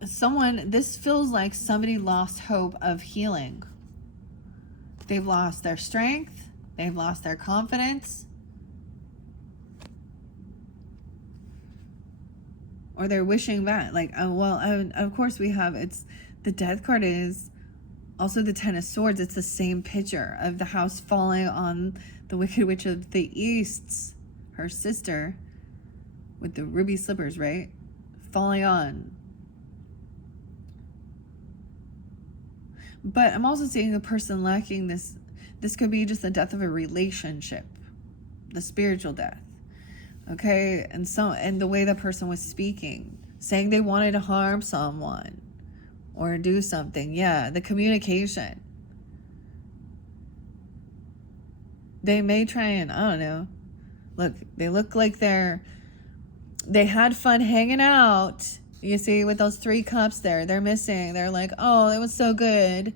this feels like somebody lost hope of healing. They've lost their strength. They've lost their confidence. Or they're wishing back. Like, of course we have, it's, the death card is also the Ten of Swords. It's the same picture of the house falling on the Wicked Witch of the East's, her sister, with the ruby slippers, right? Falling on. But I'm also seeing a person lacking this. This could be just the death of a relationship, the spiritual death. Okay, and the way the person was speaking, saying they wanted to harm someone or do something. Yeah, the communication. They may try and, I don't know. Look, they look like they had fun hanging out. You see, with those 3 cups there, they're missing. They're like, oh, it was so good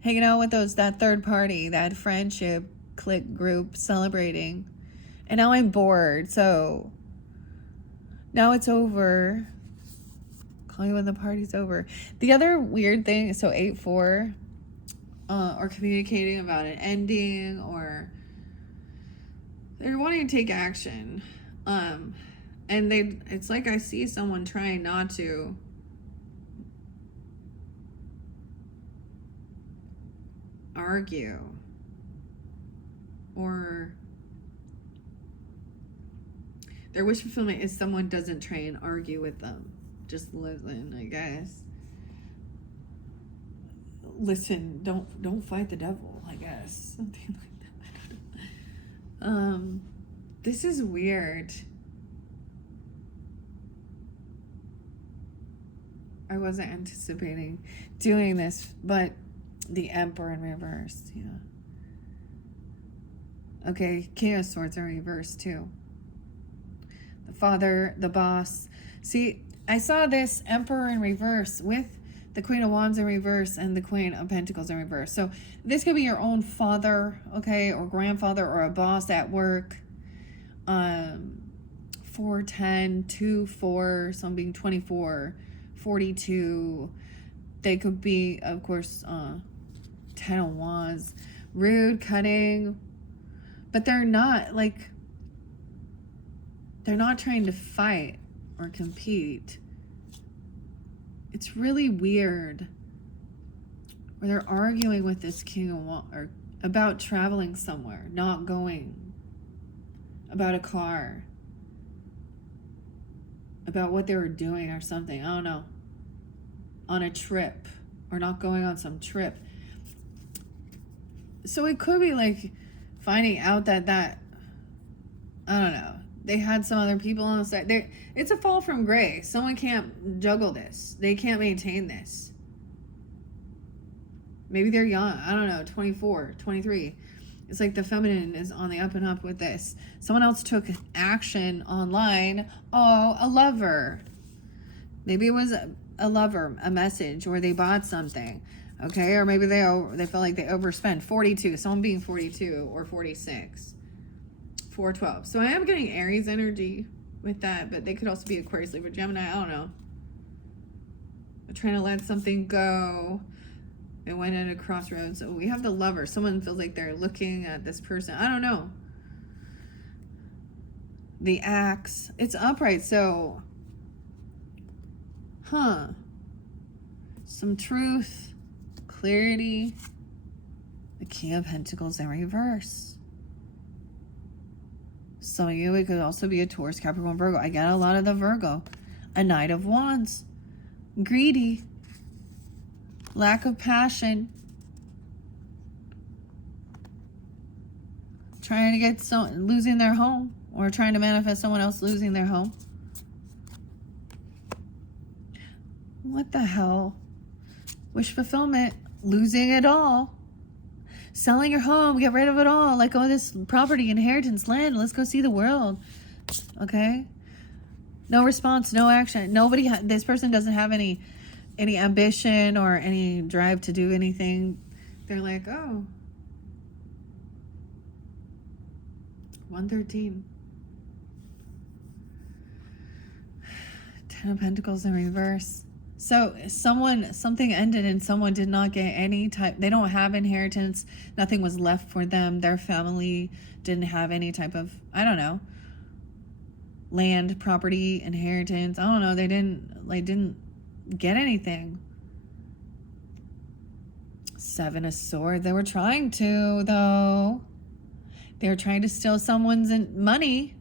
hanging out with that third party, that friendship clique group celebrating. And now I'm bored, so now it's over. Call you when the party's over. The other weird thing, so 8-4, or communicating about it ending, or they're wanting to take action. And it's like I see someone trying not to. Argue. Or their wish fulfillment is someone doesn't try and argue with them. Just listen, I guess. Listen, don't fight the devil, I guess. Something like that. I don't know. This is weird. This I wasn't anticipating doing this, but the Emperor in reverse, yeah. Okay, King of Swords in reverse too. The father, the boss. See, I saw this Emperor in reverse with the Queen of Wands in reverse and the Queen of Pentacles in reverse. So this could be your own father, okay, or grandfather, or a boss at work. 4, 10, 2, 4, some being 24, 42. They could be, of course, 10 of Wands. Rude, cutting. But they're not, like, they're not trying to fight or compete. It's really weird. Or they're arguing with this King of Wands, or about traveling somewhere, not going. About a car. About what they were doing or something. I don't know. On a trip. Or not going on some trip. So it could be like finding out that I don't know. They had some other people on the side. It's a fall from grace. Someone can't juggle this. They can't maintain this. Maybe they're young. I don't know. 24, 23. It's like the feminine is on the up and up with this. Someone else took action online. Oh, a lover. Maybe it was a lover, a message, or they bought something. Okay, or maybe they felt like they overspent. 42. Someone being 42 or 46. 412. So I am getting Aries energy with that, but they could also be Aquarius, Libra, Gemini. I don't know. They're trying to let something go. They went at a crossroads. So we have the lover. Someone feels like they're looking at this person. I don't know. The axe. It's upright. So, some truth, clarity. The King of Pentacles in reverse. Some of you, it could also be a Taurus, Capricorn, Virgo. I get a lot of the Virgo. A Knight of Wands. Greedy. Lack of passion. Trying to get losing their home. Or trying to manifest someone else losing their home. What the hell? Wish fulfillment. Losing it all. Selling your home. Get rid of it all. Let go of this property, inheritance, land. Let's go see the world. Okay? No response. No action. Nobody. This person doesn't have any ambition or any drive to do anything. They're like, oh. 113. 10 of Pentacles in reverse. So something ended and someone did not get any type, they don't have inheritance. Nothing was left for them. Their family didn't have any type of, I don't know, land, property, inheritance. I don't know. They didn't get anything. 7 of Swords. They were trying to, though. They were trying to steal someone's money.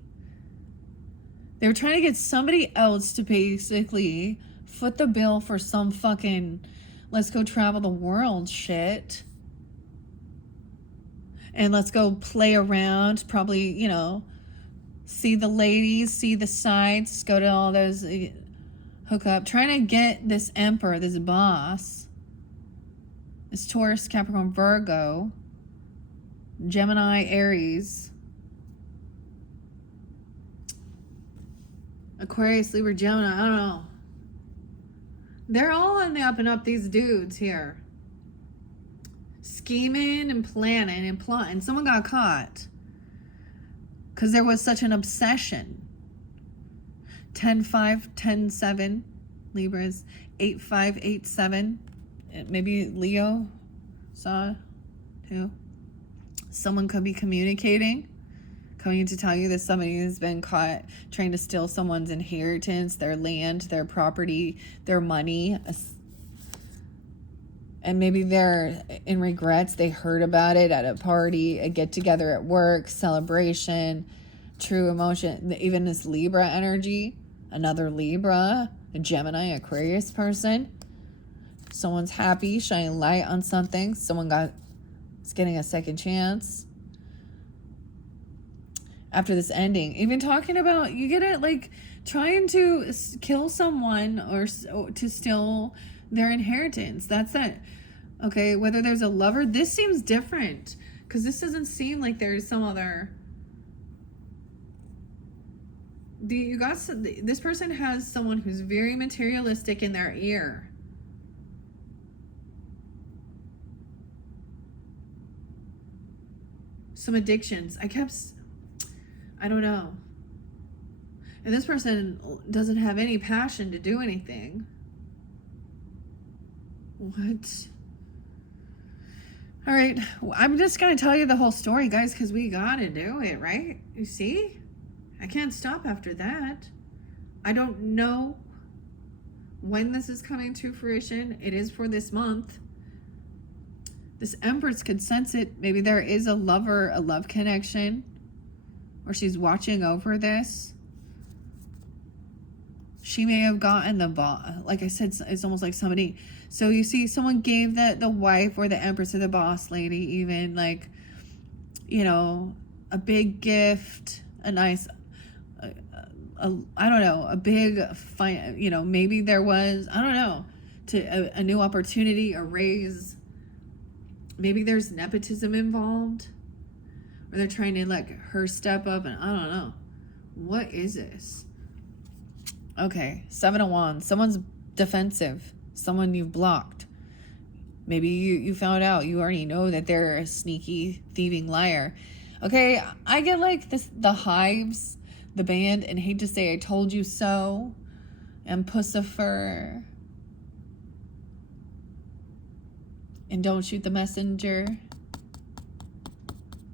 They were trying to get somebody else to basically foot the bill for some fucking let's go travel the world shit. And let's go play around. Probably, you know, see the ladies, see the sights, go to all those hook up. Trying to get this emperor, this boss, this Taurus, Capricorn, Virgo, Gemini, Aries, Aquarius, Libra, Gemini, I don't know. They're all on the up and up, these dudes here. Scheming and planning and plotting. Someone got caught. Because there was such an obsession. 10-5, 10-7. Libras. 8-5, 8-7. Maybe Leo saw too. Someone could be communicating. Coming to tell you that somebody has been caught trying to steal someone's inheritance, their land, their property, their money. And maybe they're in regrets. They heard about it at a party, a get-together at work, celebration, true emotion. Even this Libra energy, another Libra, a Gemini, Aquarius person. Someone's happy, shining light on something. Someone is getting a second chance. After this ending, even talking about, you get it, like trying to kill someone or to steal their inheritance. That's that. Okay, whether there's a lover, this seems different because this doesn't seem like there's some other. This person has someone who's very materialistic in their ear. Some addictions. I don't know. And this person doesn't have any passion to do anything. What? All right. I'm just going to tell you the whole story, guys, because we got to do it, right? You see? I can't stop after that. I don't know when this is coming to fruition. It is for this month. This Empress could sense it. Maybe there is a love connection, or she's watching over this. She may have gotten the boss. Like I said, it's almost like somebody. So you see, someone gave the wife or the Empress or the boss lady even like, a big gift, a nice, I don't know, a big fine. Maybe there was, I don't know, a new opportunity, a raise. Maybe there's nepotism involved, or they're trying to let her step up, and I don't know. What is this? Okay, 7 of Wands. Someone's defensive. Someone you've blocked. Maybe you found out. You already know that they're a sneaky, thieving liar. Okay, I get like this, the Hives, the band, and hate to say I told you so, and Pussifer, and Don't Shoot the Messenger,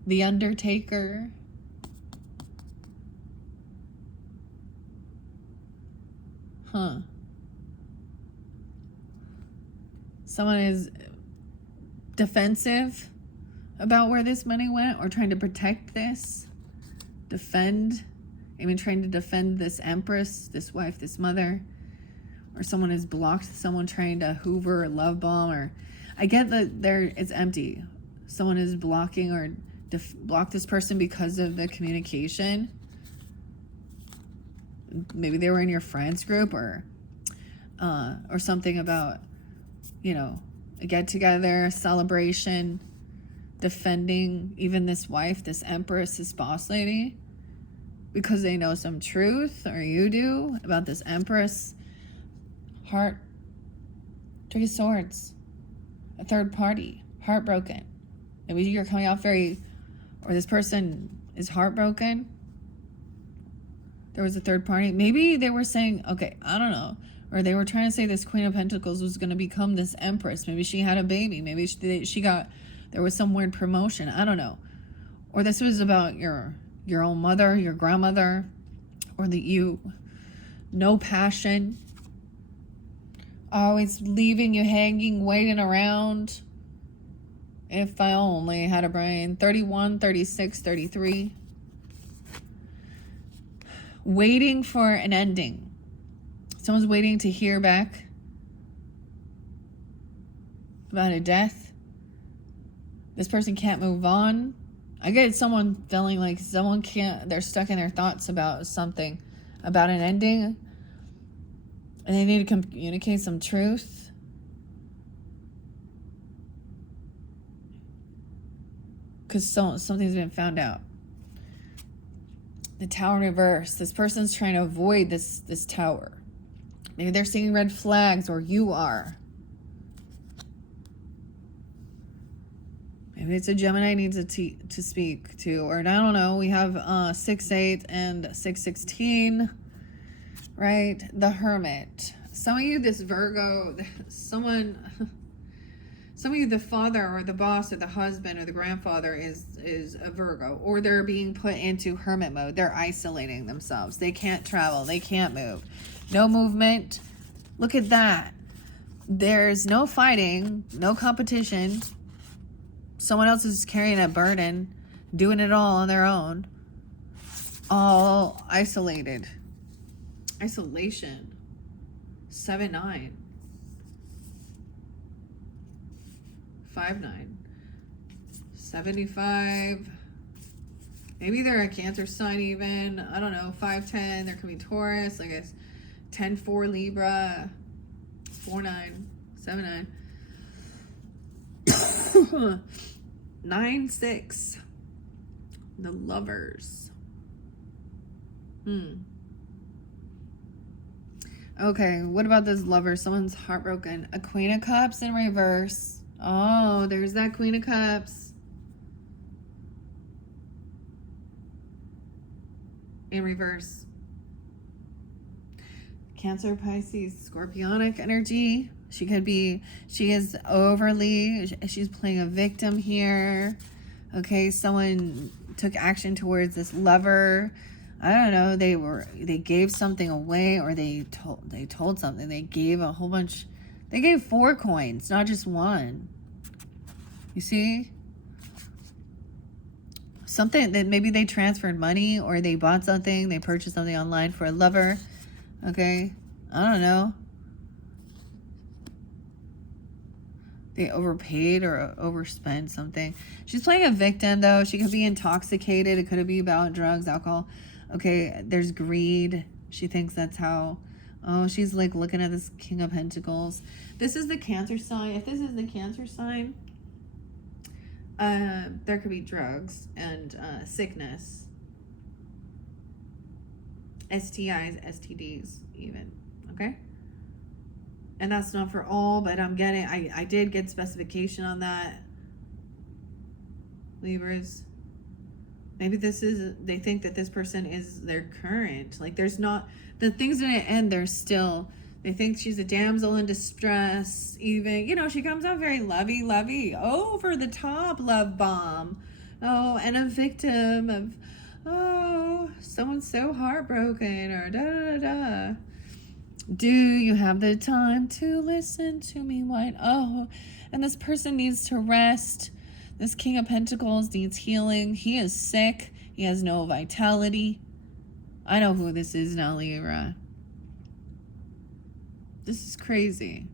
The Undertaker. Huh. Someone is defensive about where this money went, or trying to protect this, defend, even trying to defend this Empress, this wife, this mother, or someone is blocked, someone trying to hoover or love bomb, or I get that it's empty. Someone is blocking or block this person because of the communication. Maybe they were in your friends group, or something about, a get together, a celebration, defending even this wife, this Empress, this boss lady, because they know some truth, or you do, about this Empress. Heart, 3 of Swords, a third party, heartbroken. Maybe you're coming off or this person is heartbroken. There was a third party. Maybe they were saying, okay, I don't know. Or they were trying to say this Queen of Pentacles was going to become this Empress. Maybe she had a baby. Maybe there was some weird promotion. I don't know. Or this was about your own mother, your grandmother, or no passion. Always leaving you hanging, waiting around. If I only had a brain. 31, 36, 33. Waiting for an ending. Someone's waiting to hear back about a death. This person can't move on. I get someone feeling like they're stuck in their thoughts about something, about an ending, and they need to communicate some truth. Because something's been found out. The Tower in reverse. This person's trying to avoid this tower. Maybe they're seeing red flags, or you are. Maybe it's a Gemini needs to speak to, or I don't know. We have 6-8 and 6-16, right? The Hermit. Some of you, this Virgo, some of you, the father or the boss or the husband or the grandfather is a Virgo, or they're being put into hermit mode. They're isolating themselves. They can't travel. They can't move. No movement. Look at that. There's no fighting, no competition. Someone else is carrying a burden, doing it all on their own. All isolated. Isolation. 7-9. 5-9. 75. Maybe they're a Cancer sign even. I don't know. 5'10". There could be Taurus. Like it's 10-4 Libra. 4-9. 7-9. 9-6. The Lovers. Okay, what about this lover? Someone's heartbroken. A Queen of Cups in reverse. Oh, there's that Queen of Cups. In reverse. Cancer, Pisces, Scorpionic energy. She is overly, she's playing a victim here. Okay, someone took action towards this lover. I don't know, they gave something away, or they told something. They gave a whole bunch. They gave 4 coins, not just 1. You see? Something that maybe they transferred money, or they bought something, they purchased something online for a lover. Okay, I don't know. They overpaid or overspent something. She's playing a victim, though. She could be intoxicated. It could be about drugs, alcohol. Okay, there's greed. She thinks that's how. Oh, she's like looking at this King of Pentacles. This is the Cancer sign. If this is the Cancer sign, there could be drugs and sickness. STIs, STDs even. Okay? And that's not for all, but I did get specification on that. Libras. Maybe they think that this person is their current. Like there's not, the things didn't end, they're still, they think she's a damsel in distress. Even, she comes out very lovey, over the top love bomb. Oh, and a victim of, someone's so heartbroken, or da-da-da-da. Do you have the time to listen to me whine? Oh, and this person needs to rest. This King of Pentacles needs healing. He is sick. He has no vitality. I know who this is now, Libra. This is crazy.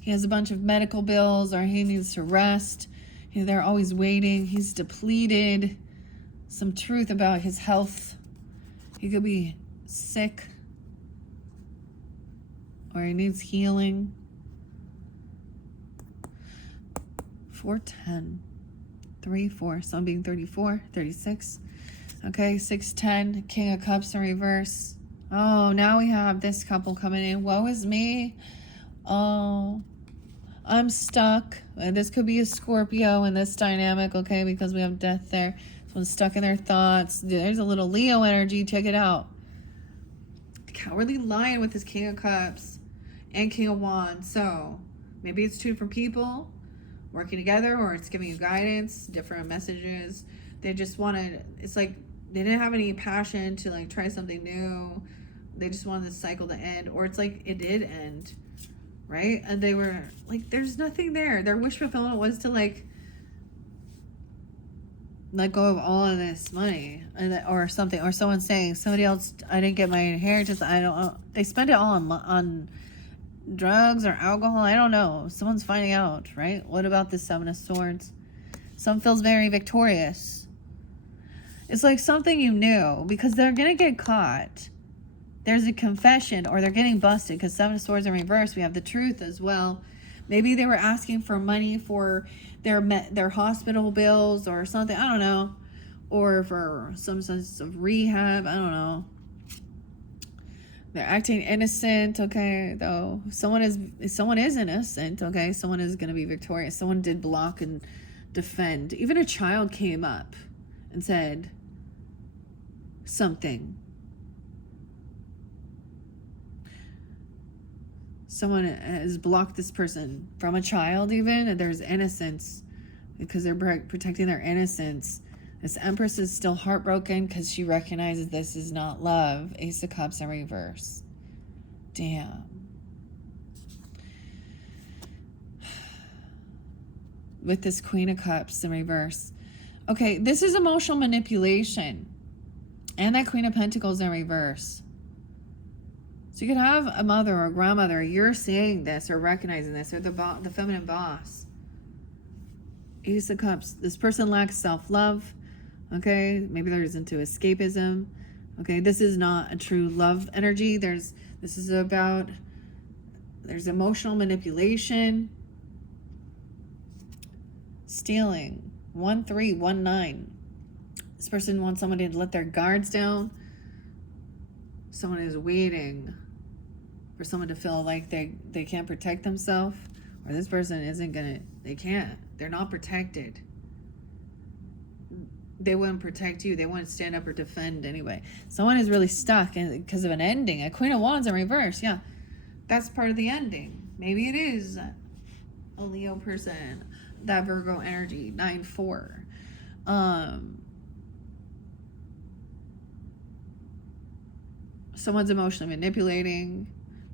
He has a bunch of medical bills, or he needs to rest. They're always waiting. He's depleted. Some truth about his health. He could be sick, or he needs healing. 410. 3-4. So I'm being 34, 36. Okay, 610. King of Cups in reverse. Oh, now we have this couple coming in. Woe is me. Oh, I'm stuck. This could be a Scorpio in this dynamic, okay, because we have death there. Someone's stuck in their thoughts. There's a little Leo energy. Check it out. The Cowardly Lion with his King of Cups and King of Wands. So maybe it's 2 different people working together, or it's giving you guidance, different messages. They just wanted, it's like they didn't have any passion to like try something new. They just wanted the cycle to end, or it's like it did end, right? And they were like, there's nothing there. Their wish fulfillment was to like let go of all of this money, or something, or someone saying, somebody else, I didn't get my inheritance. I don't know. They spent it all on drugs or alcohol. I don't know. Someone's finding out, right? What about the 7 of Swords? Some feels very victorious. It's like something you knew, because they're going to get caught. There's a confession, or they're getting busted, because 7 of Swords in reverse, we have the truth as well. Maybe they were asking for money for their hospital bills or something. I don't know. Or for some sense of rehab. I don't know. They're acting innocent, okay, though. Someone is innocent, okay? Someone is going to be victorious. Someone did block and defend. Even a child came up and said something. Someone has blocked this person from a child even, and there's innocence because they're protecting their innocence. This Empress is still heartbroken because she recognizes this is not love. Ace of Cups in reverse. Damn. With this Queen of Cups in reverse. Okay, this is emotional manipulation. And that Queen of Pentacles in reverse. So you could have a mother or a grandmother, you're seeing this or recognizing this, or the feminine boss. Ace of Cups. This person lacks self-love. Okay, maybe there's into escapism. Okay, this is not a true love energy. This is about, there's emotional manipulation, stealing. 1319. This person wants somebody to let their guards down. Someone is waiting for someone to feel like they can't protect themselves, or this person isn't gonna, they can't, they're not protected. They wouldn't protect you. They wouldn't stand up or defend anyway. Someone is really stuck because of an ending. A Queen of Wands in reverse. Yeah, that's part of the ending. Maybe it is a Leo person. That Virgo energy. 9-4. Someone's emotionally manipulating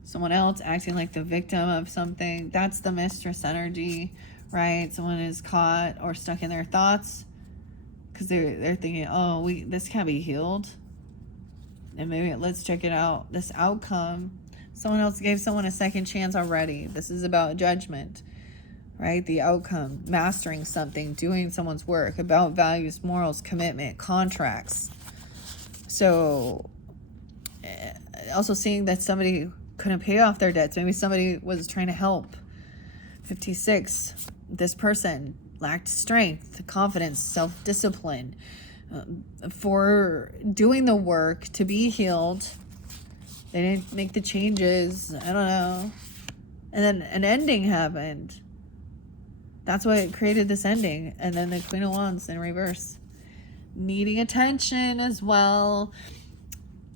someone else, acting like the victim of something. That's the mistress energy, right? Someone is caught or stuck in their thoughts because they're thinking, oh, this can't be healed, and maybe let's check it out, this outcome. Someone else gave someone a second chance already. This is about judgment, right? The outcome, mastering something, doing someone's work, about values, morals, commitment, contracts. So also seeing that somebody couldn't pay off their debts. Maybe somebody was trying to help. 56. This person lacked strength, confidence, self-discipline for doing the work to be healed. They didn't make the changes. I don't know. And then an ending happened. That's what created this ending. And then the Queen of Wands in reverse. Needing attention as well.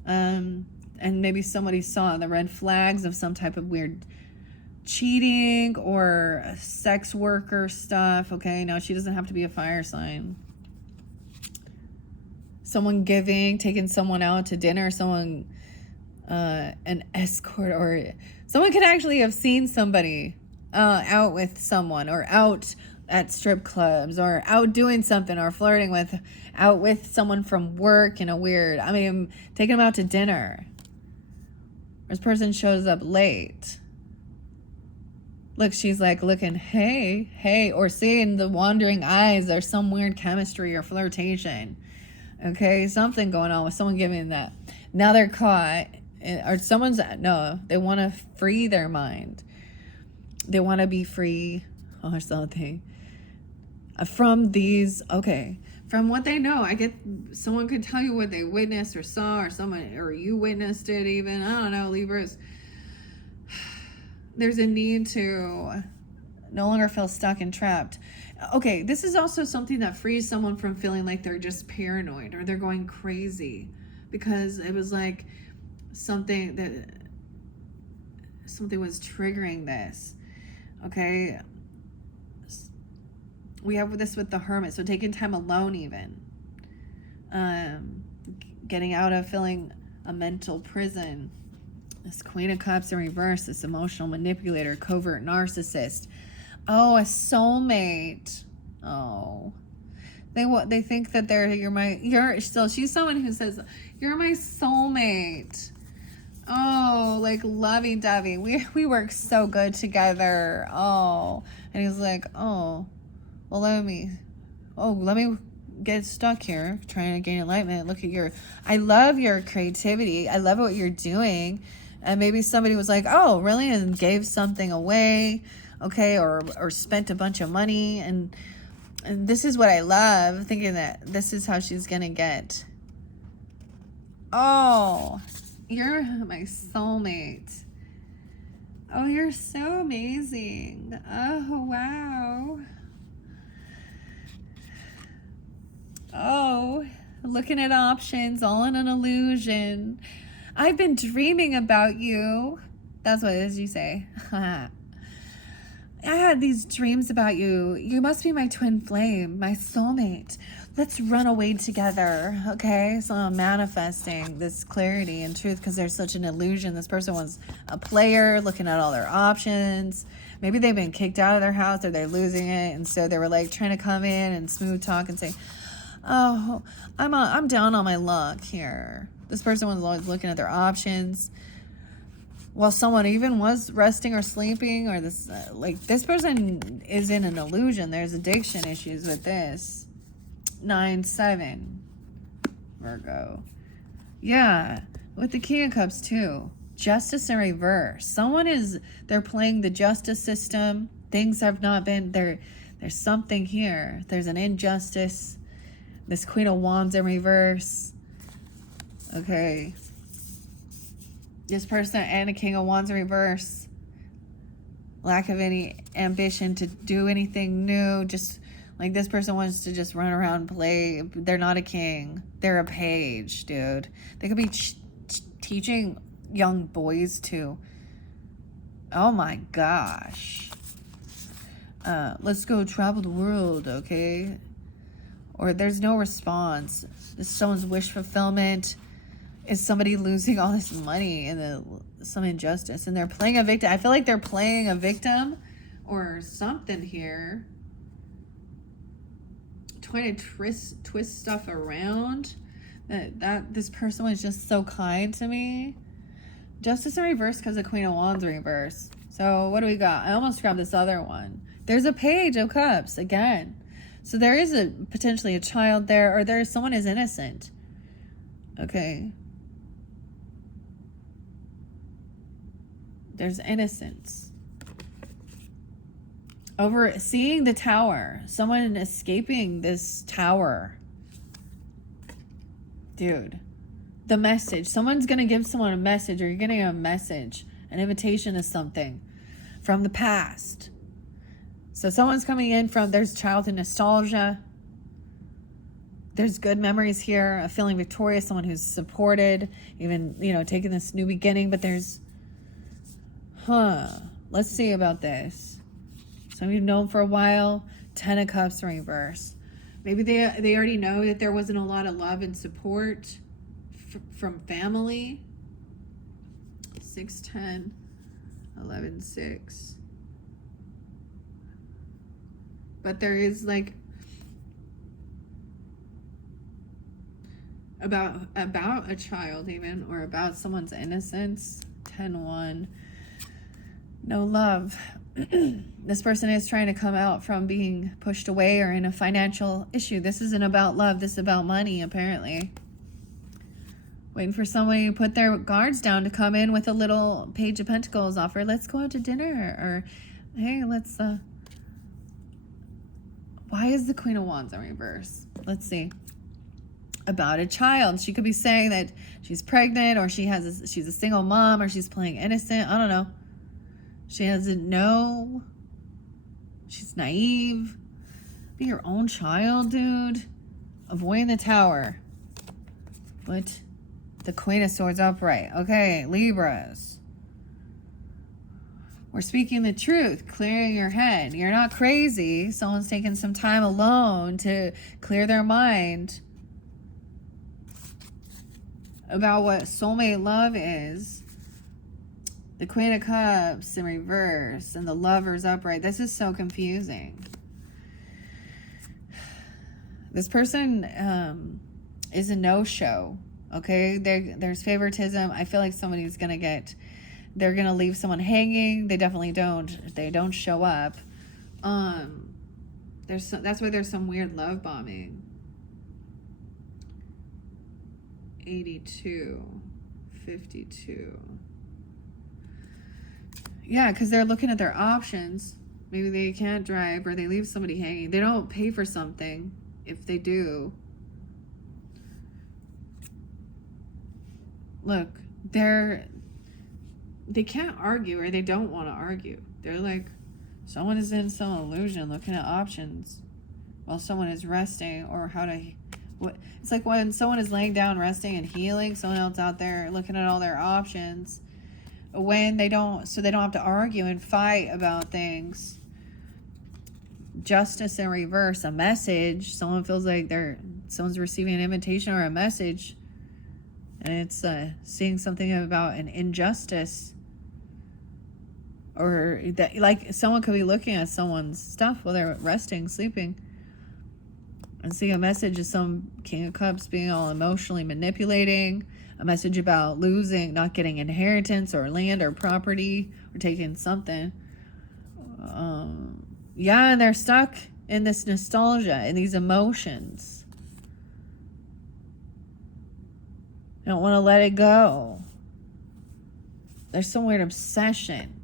And maybe somebody saw the red flags of some type of weird cheating or sex worker stuff. Okay, now she doesn't have to be a fire sign. Someone giving, taking someone out to dinner, someone, an escort, or someone could actually have seen somebody out with someone, or out at strip clubs, or out doing something, or flirting with, out with someone from work in a weird, taking them out to dinner. This person shows up late. Look, she's like looking, hey, or seeing the wandering eyes, or some weird chemistry or flirtation. Okay, something going on with someone giving that. Now they're caught, or they want to free their mind. They want to be free or something from these, okay, from what they know. I get, someone could tell you what they witnessed or saw, or you witnessed it even. I don't know, Libras. There's a need to no longer feel stuck and trapped. Okay, this is also something that frees someone from feeling like they're just paranoid or they're going crazy, because it was like something was triggering this. Okay, we have this with the Hermit, so taking time alone, even getting out of feeling a mental prison. This Queen of Cups in reverse, this emotional manipulator, covert narcissist. Oh, a soulmate. Oh, they think that she's someone who says, you're my soulmate. Oh, like lovey-dovey. We work so good together. Oh, and he's like, oh, well, let me get stuck here trying to gain enlightenment. Look at I love your creativity. I love what you're doing. And maybe somebody was like, oh, really? And gave something away, okay, or spent a bunch of money. And this is what I love, thinking that this is how she's going to get. Oh, you're my soulmate. Oh, you're so amazing. Oh, wow. Oh, looking at options, all in an illusion. I've been dreaming about you. That's what it is, you say. I had these dreams about you. You must be my twin flame, my soulmate. Let's run away together, okay? So I'm manifesting this clarity and truth because there's such an illusion. This person was a player, looking at all their options. Maybe they've been kicked out of their house or they're losing it. And so they were like trying to come in and smooth talk and say, oh, I'm down on my luck here. This person was always looking at their options while someone even was resting or sleeping, or this person is in an illusion. There's addiction issues with this. 697 Virgo. Yeah, with the King of Cups too. Justice in reverse. They're playing the justice system. Things have not been there. There's something here. There's an injustice. This Queen of Wands in reverse. Okay. This person and a King of Wands in reverse. Lack of any ambition to do anything new. Just like this person wants to just run around and play. They're not a king. They're a page, dude. They could be teaching young boys to. Oh my gosh. Let's go travel the world, okay? Or there's no response. This is someone's wish fulfillment. Is somebody losing all this money and some injustice? And they're playing a victim. I feel like they're playing a victim or something here. Trying to twist stuff around. That this person was just so kind to me. Justice in reverse because of Queen of Wands in reverse. So what do we got? I almost grabbed this other one. There's a Page of Cups again. So there is potentially a child there, or there's someone is innocent. Okay. There's innocence. Over seeing the tower. Someone escaping this tower. Dude. The message. Someone's going to give someone a message, or you're getting a message. An invitation to something from the past. So someone's coming in from, there's childhood nostalgia. There's good memories here of feeling victorious, someone who's supported, even, taking this new beginning. But there's, let's see about this. Some of you know for a while, 10 of Cups in reverse. Maybe they already know that there wasn't a lot of love and support from family. 6-10, 11-6. But there is like about a child even, or about someone's innocence. 10-1. No love. This person is trying to come out from being pushed away or in a financial issue. This isn't about love. This is about money, apparently. Waiting for somebody to put their guards down to come in with a little Page of Pentacles offer. Let's go out to dinner. Or, hey, let's... Why is the Queen of Wands in reverse? Let's see. About a child. She could be saying that she's pregnant, or she's a single mom, or she's playing innocent. I don't know. She doesn't know. She's naive. Be your own child, dude. Avoiding the tower. What? The Queen of Swords upright. Okay, Libras. We're speaking the truth, clearing your head. You're not crazy. Someone's taking some time alone to clear their mind about what soulmate love is. The Queen of Cups in reverse and the Lovers upright. This is so confusing. This person is a no-show. Okay, there's favoritism. I feel like somebody's gonna they're gonna leave someone hanging. They definitely don't. They don't show up. That's why there's some weird love bombing. 82, 52. Yeah, because they're looking at their options. Maybe they can't drive, or they leave somebody hanging. They don't pay for something. If they do, look, they can't argue, or they don't want to argue. They're like, someone is in some illusion looking at options while someone is resting, or it's like when someone is laying down resting and healing, someone else out there looking at all their options when they don't have to argue and fight about things. Justice in reverse, a message. Someone feels like someone's receiving an invitation or a message, and it's seeing something about an injustice, or that, like, someone could be looking at someone's stuff while they're resting, sleeping, and seeing a message of some King of Cups being all emotionally manipulating, a message about losing, not getting inheritance or land or property, or taking something. Yeah, and they're stuck in this nostalgia and these emotions. They don't want to let it go. There's some weird obsession.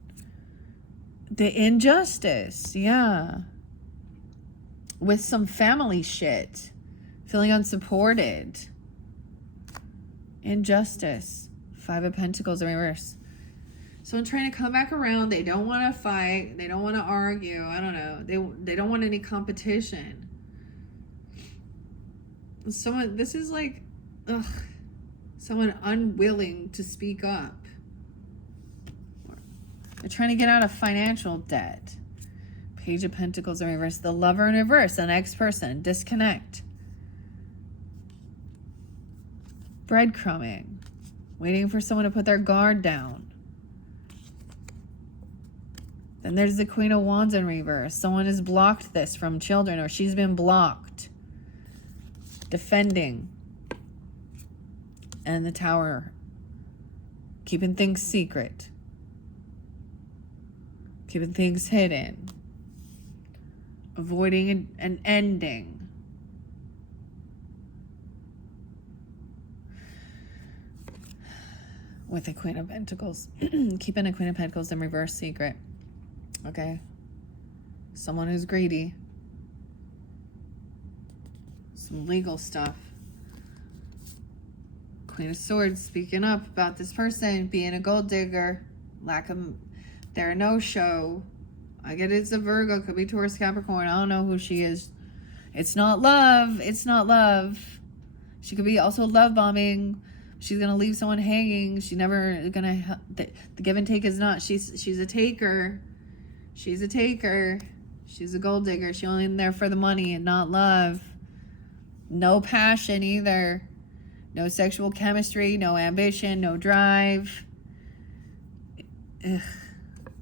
The injustice, yeah. With some family shit. Feeling unsupported. Injustice. 5 of Pentacles in reverse. Someone trying to come back around. They don't want to fight. They don't want to argue. I don't know. They don't want any competition. Someone, this is like, ugh. Someone unwilling to speak up. They're trying to get out of financial debt. Page of Pentacles in reverse. The Lover in reverse. The next person. Disconnect. Breadcrumbing. Waiting for someone to put their guard down. Then there's the Queen of Wands in reverse. Someone has blocked this from children, or she's been blocked. Defending. And the Tower. Keeping things secret. Keeping things hidden. Avoiding an ending. With the Queen of Pentacles. Keeping a Queen of Pentacles in reverse secret. Okay. Someone who's greedy. Some legal stuff. Queen of Swords speaking up about this person being a gold digger. Lack of... They're a no-show. I get it's a Virgo. Could be Taurus, Capricorn. I don't know who she is. It's not love. It's not love. She could be also love bombing. She's going to leave someone hanging. She's never going to... The give and take is not... She's a taker. She's a taker. She's a gold digger. She's only in there for the money and not love. No passion either. No sexual chemistry. No ambition. No drive. Ugh.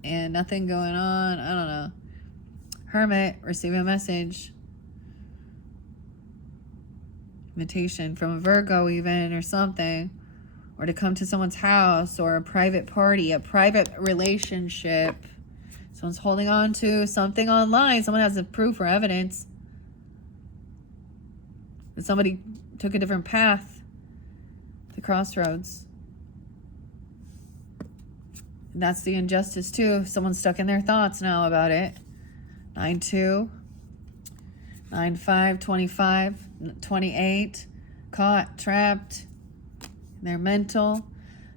And nothing going on. I don't know. Hermit. Receive a message. Invitation from a Virgo even, or something. Or to come to someone's house, or a private party, a private relationship. Someone's holding on to something online. Someone has a proof or evidence that somebody took a different path. The crossroads. And that's the injustice too. Someone's stuck in their thoughts now about it. 9-2. 9-5. 25. 28. Caught. Trapped. They're mental.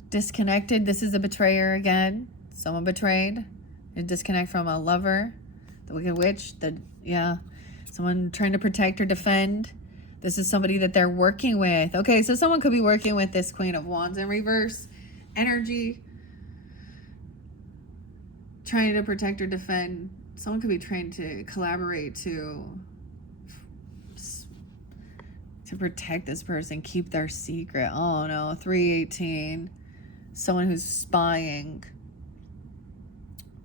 Disconnected. This is a betrayer again. Someone betrayed. A disconnect from a lover. The Wicked Witch. Someone trying to protect or defend. This is somebody that they're working with. Okay, so someone could be working with this Queen of Wands in reverse energy. Trying to protect or defend. Someone could be trying to collaborate to protect this person, keep their secret. Oh no, 318. Someone who's spying,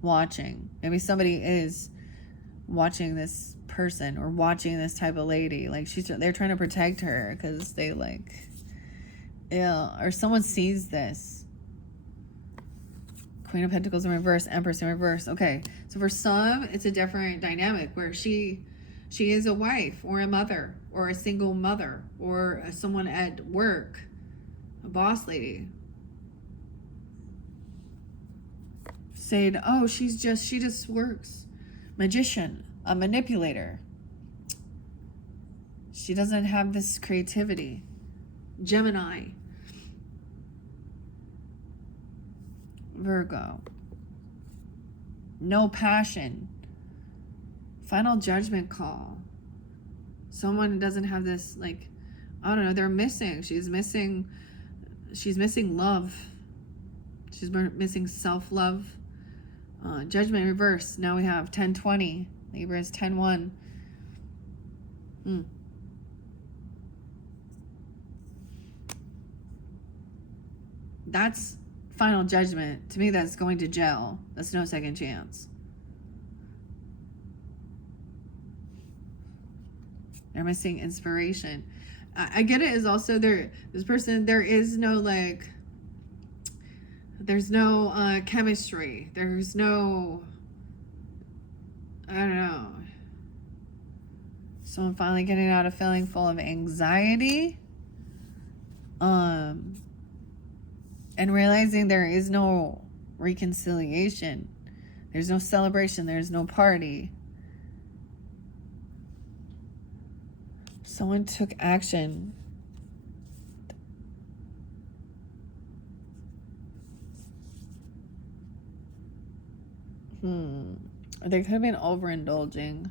watching. Maybe somebody is watching this person or watching this type of lady. Like they're trying to protect her because they or someone sees this. Queen of Pentacles in reverse, Empress in reverse. Okay, so for some, it's a different dynamic where she is a wife or a mother or a single mother or someone at work, a boss lady. Saying, oh, she just works. Magician, a manipulator. She doesn't have this creativity. Gemini. Virgo. No passion. Final judgment call. Someone who doesn't have this, like, I don't know, they're missing. She's missing love. She's missing self-love. Judgment reverse. Now we have 10-20. Libra is 10-1. That's final judgment. To me, that's going to jail. That's no second chance. They're missing inspiration. I get it is also there is no like, there's no chemistry. There's no, I don't know. So I'm finally getting out of feeling full of anxiety. and realizing there is no reconciliation. There's no celebration. There's no party. Someone took action. They could have been overindulging.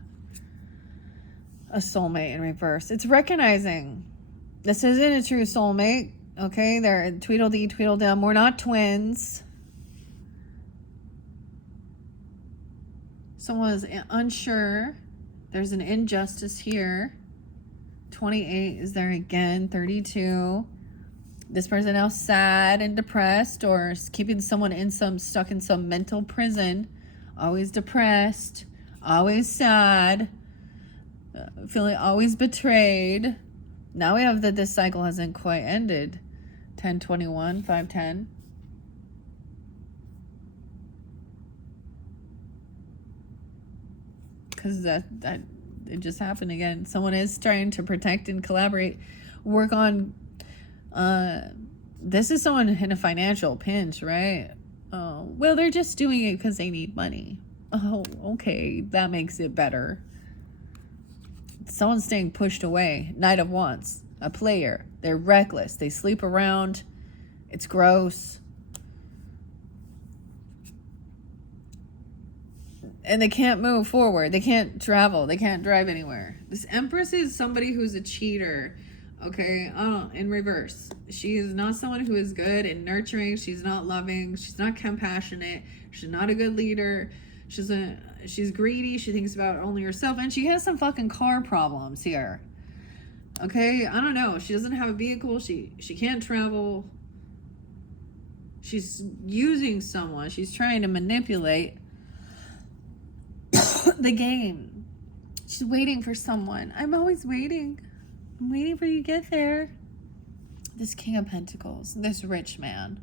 A soulmate in reverse. It's recognizing this isn't a true soulmate. Okay, they're Tweedledee, Tweedledum. We're not twins. Someone is unsure. There's an injustice here. 28 is there again. 32. This person now sad and depressed, or keeping someone stuck in some mental prison. Always depressed. Always sad. Feeling always betrayed. Now we have that this cycle hasn't quite ended. 1021, 510. Because that it just happened again. Someone is trying to protect and collaborate, work on. This is someone in a financial pinch, right? Oh, well, they're just doing it because they need money. Oh, okay, that makes it better. Someone's staying pushed away. Knight of Wands, a player. They're reckless. They sleep around. It's gross. And they can't move forward. They can't travel. They can't drive anywhere. This Empress is somebody who's a cheater. Okay, in reverse. She is not someone who is good and nurturing. She's not loving. She's not compassionate. She's not a good leader. She's greedy. She thinks about only herself, and she has some fucking car problems here. Okay, I don't know. She doesn't have a vehicle. She can't travel. She's using someone. She's trying to manipulate the game. She's waiting for someone. I'm always waiting. I'm waiting for you to get there. This King of Pentacles, this rich man.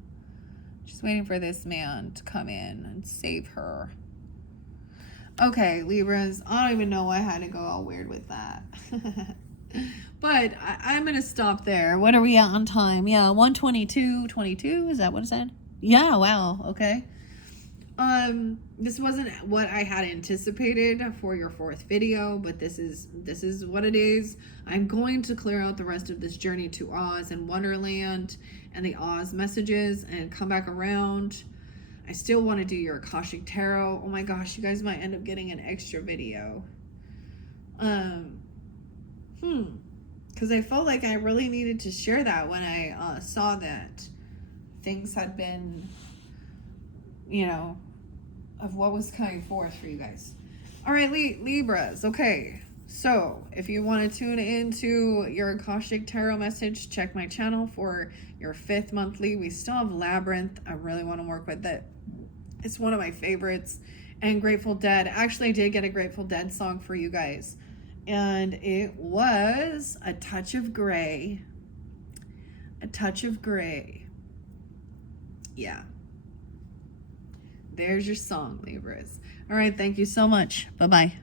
She's waiting for this man to come in and save her. Okay, Libras, I don't even know why I had to go all weird with that. But I'm going to stop there. What are we at on time? Yeah, 1:22. Is that what it said? Yeah, wow, okay. This wasn't what I had anticipated for your fourth video, but this is what it is. I'm going to clear out the rest of this journey to Oz and Wonderland and the Oz messages and come back around. I still want to do your Akashic Tarot. Oh my gosh, you guys might end up getting an extra video. Because I felt like I really needed to share that when I saw that things had been, you know, of what was coming forth for you guys. All right, Libras. Okay, so if you want to tune into your Akashic Tarot message, check my channel for your 5th monthly. We still have Labyrinth. I really want to work with it. It's one of my favorites. And Grateful Dead. Actually, I did get a Grateful Dead song for you guys. And it was A Touch of Gray. A Touch of Gray. Yeah. There's your song, Libras. All right, thank you so much. Bye-bye.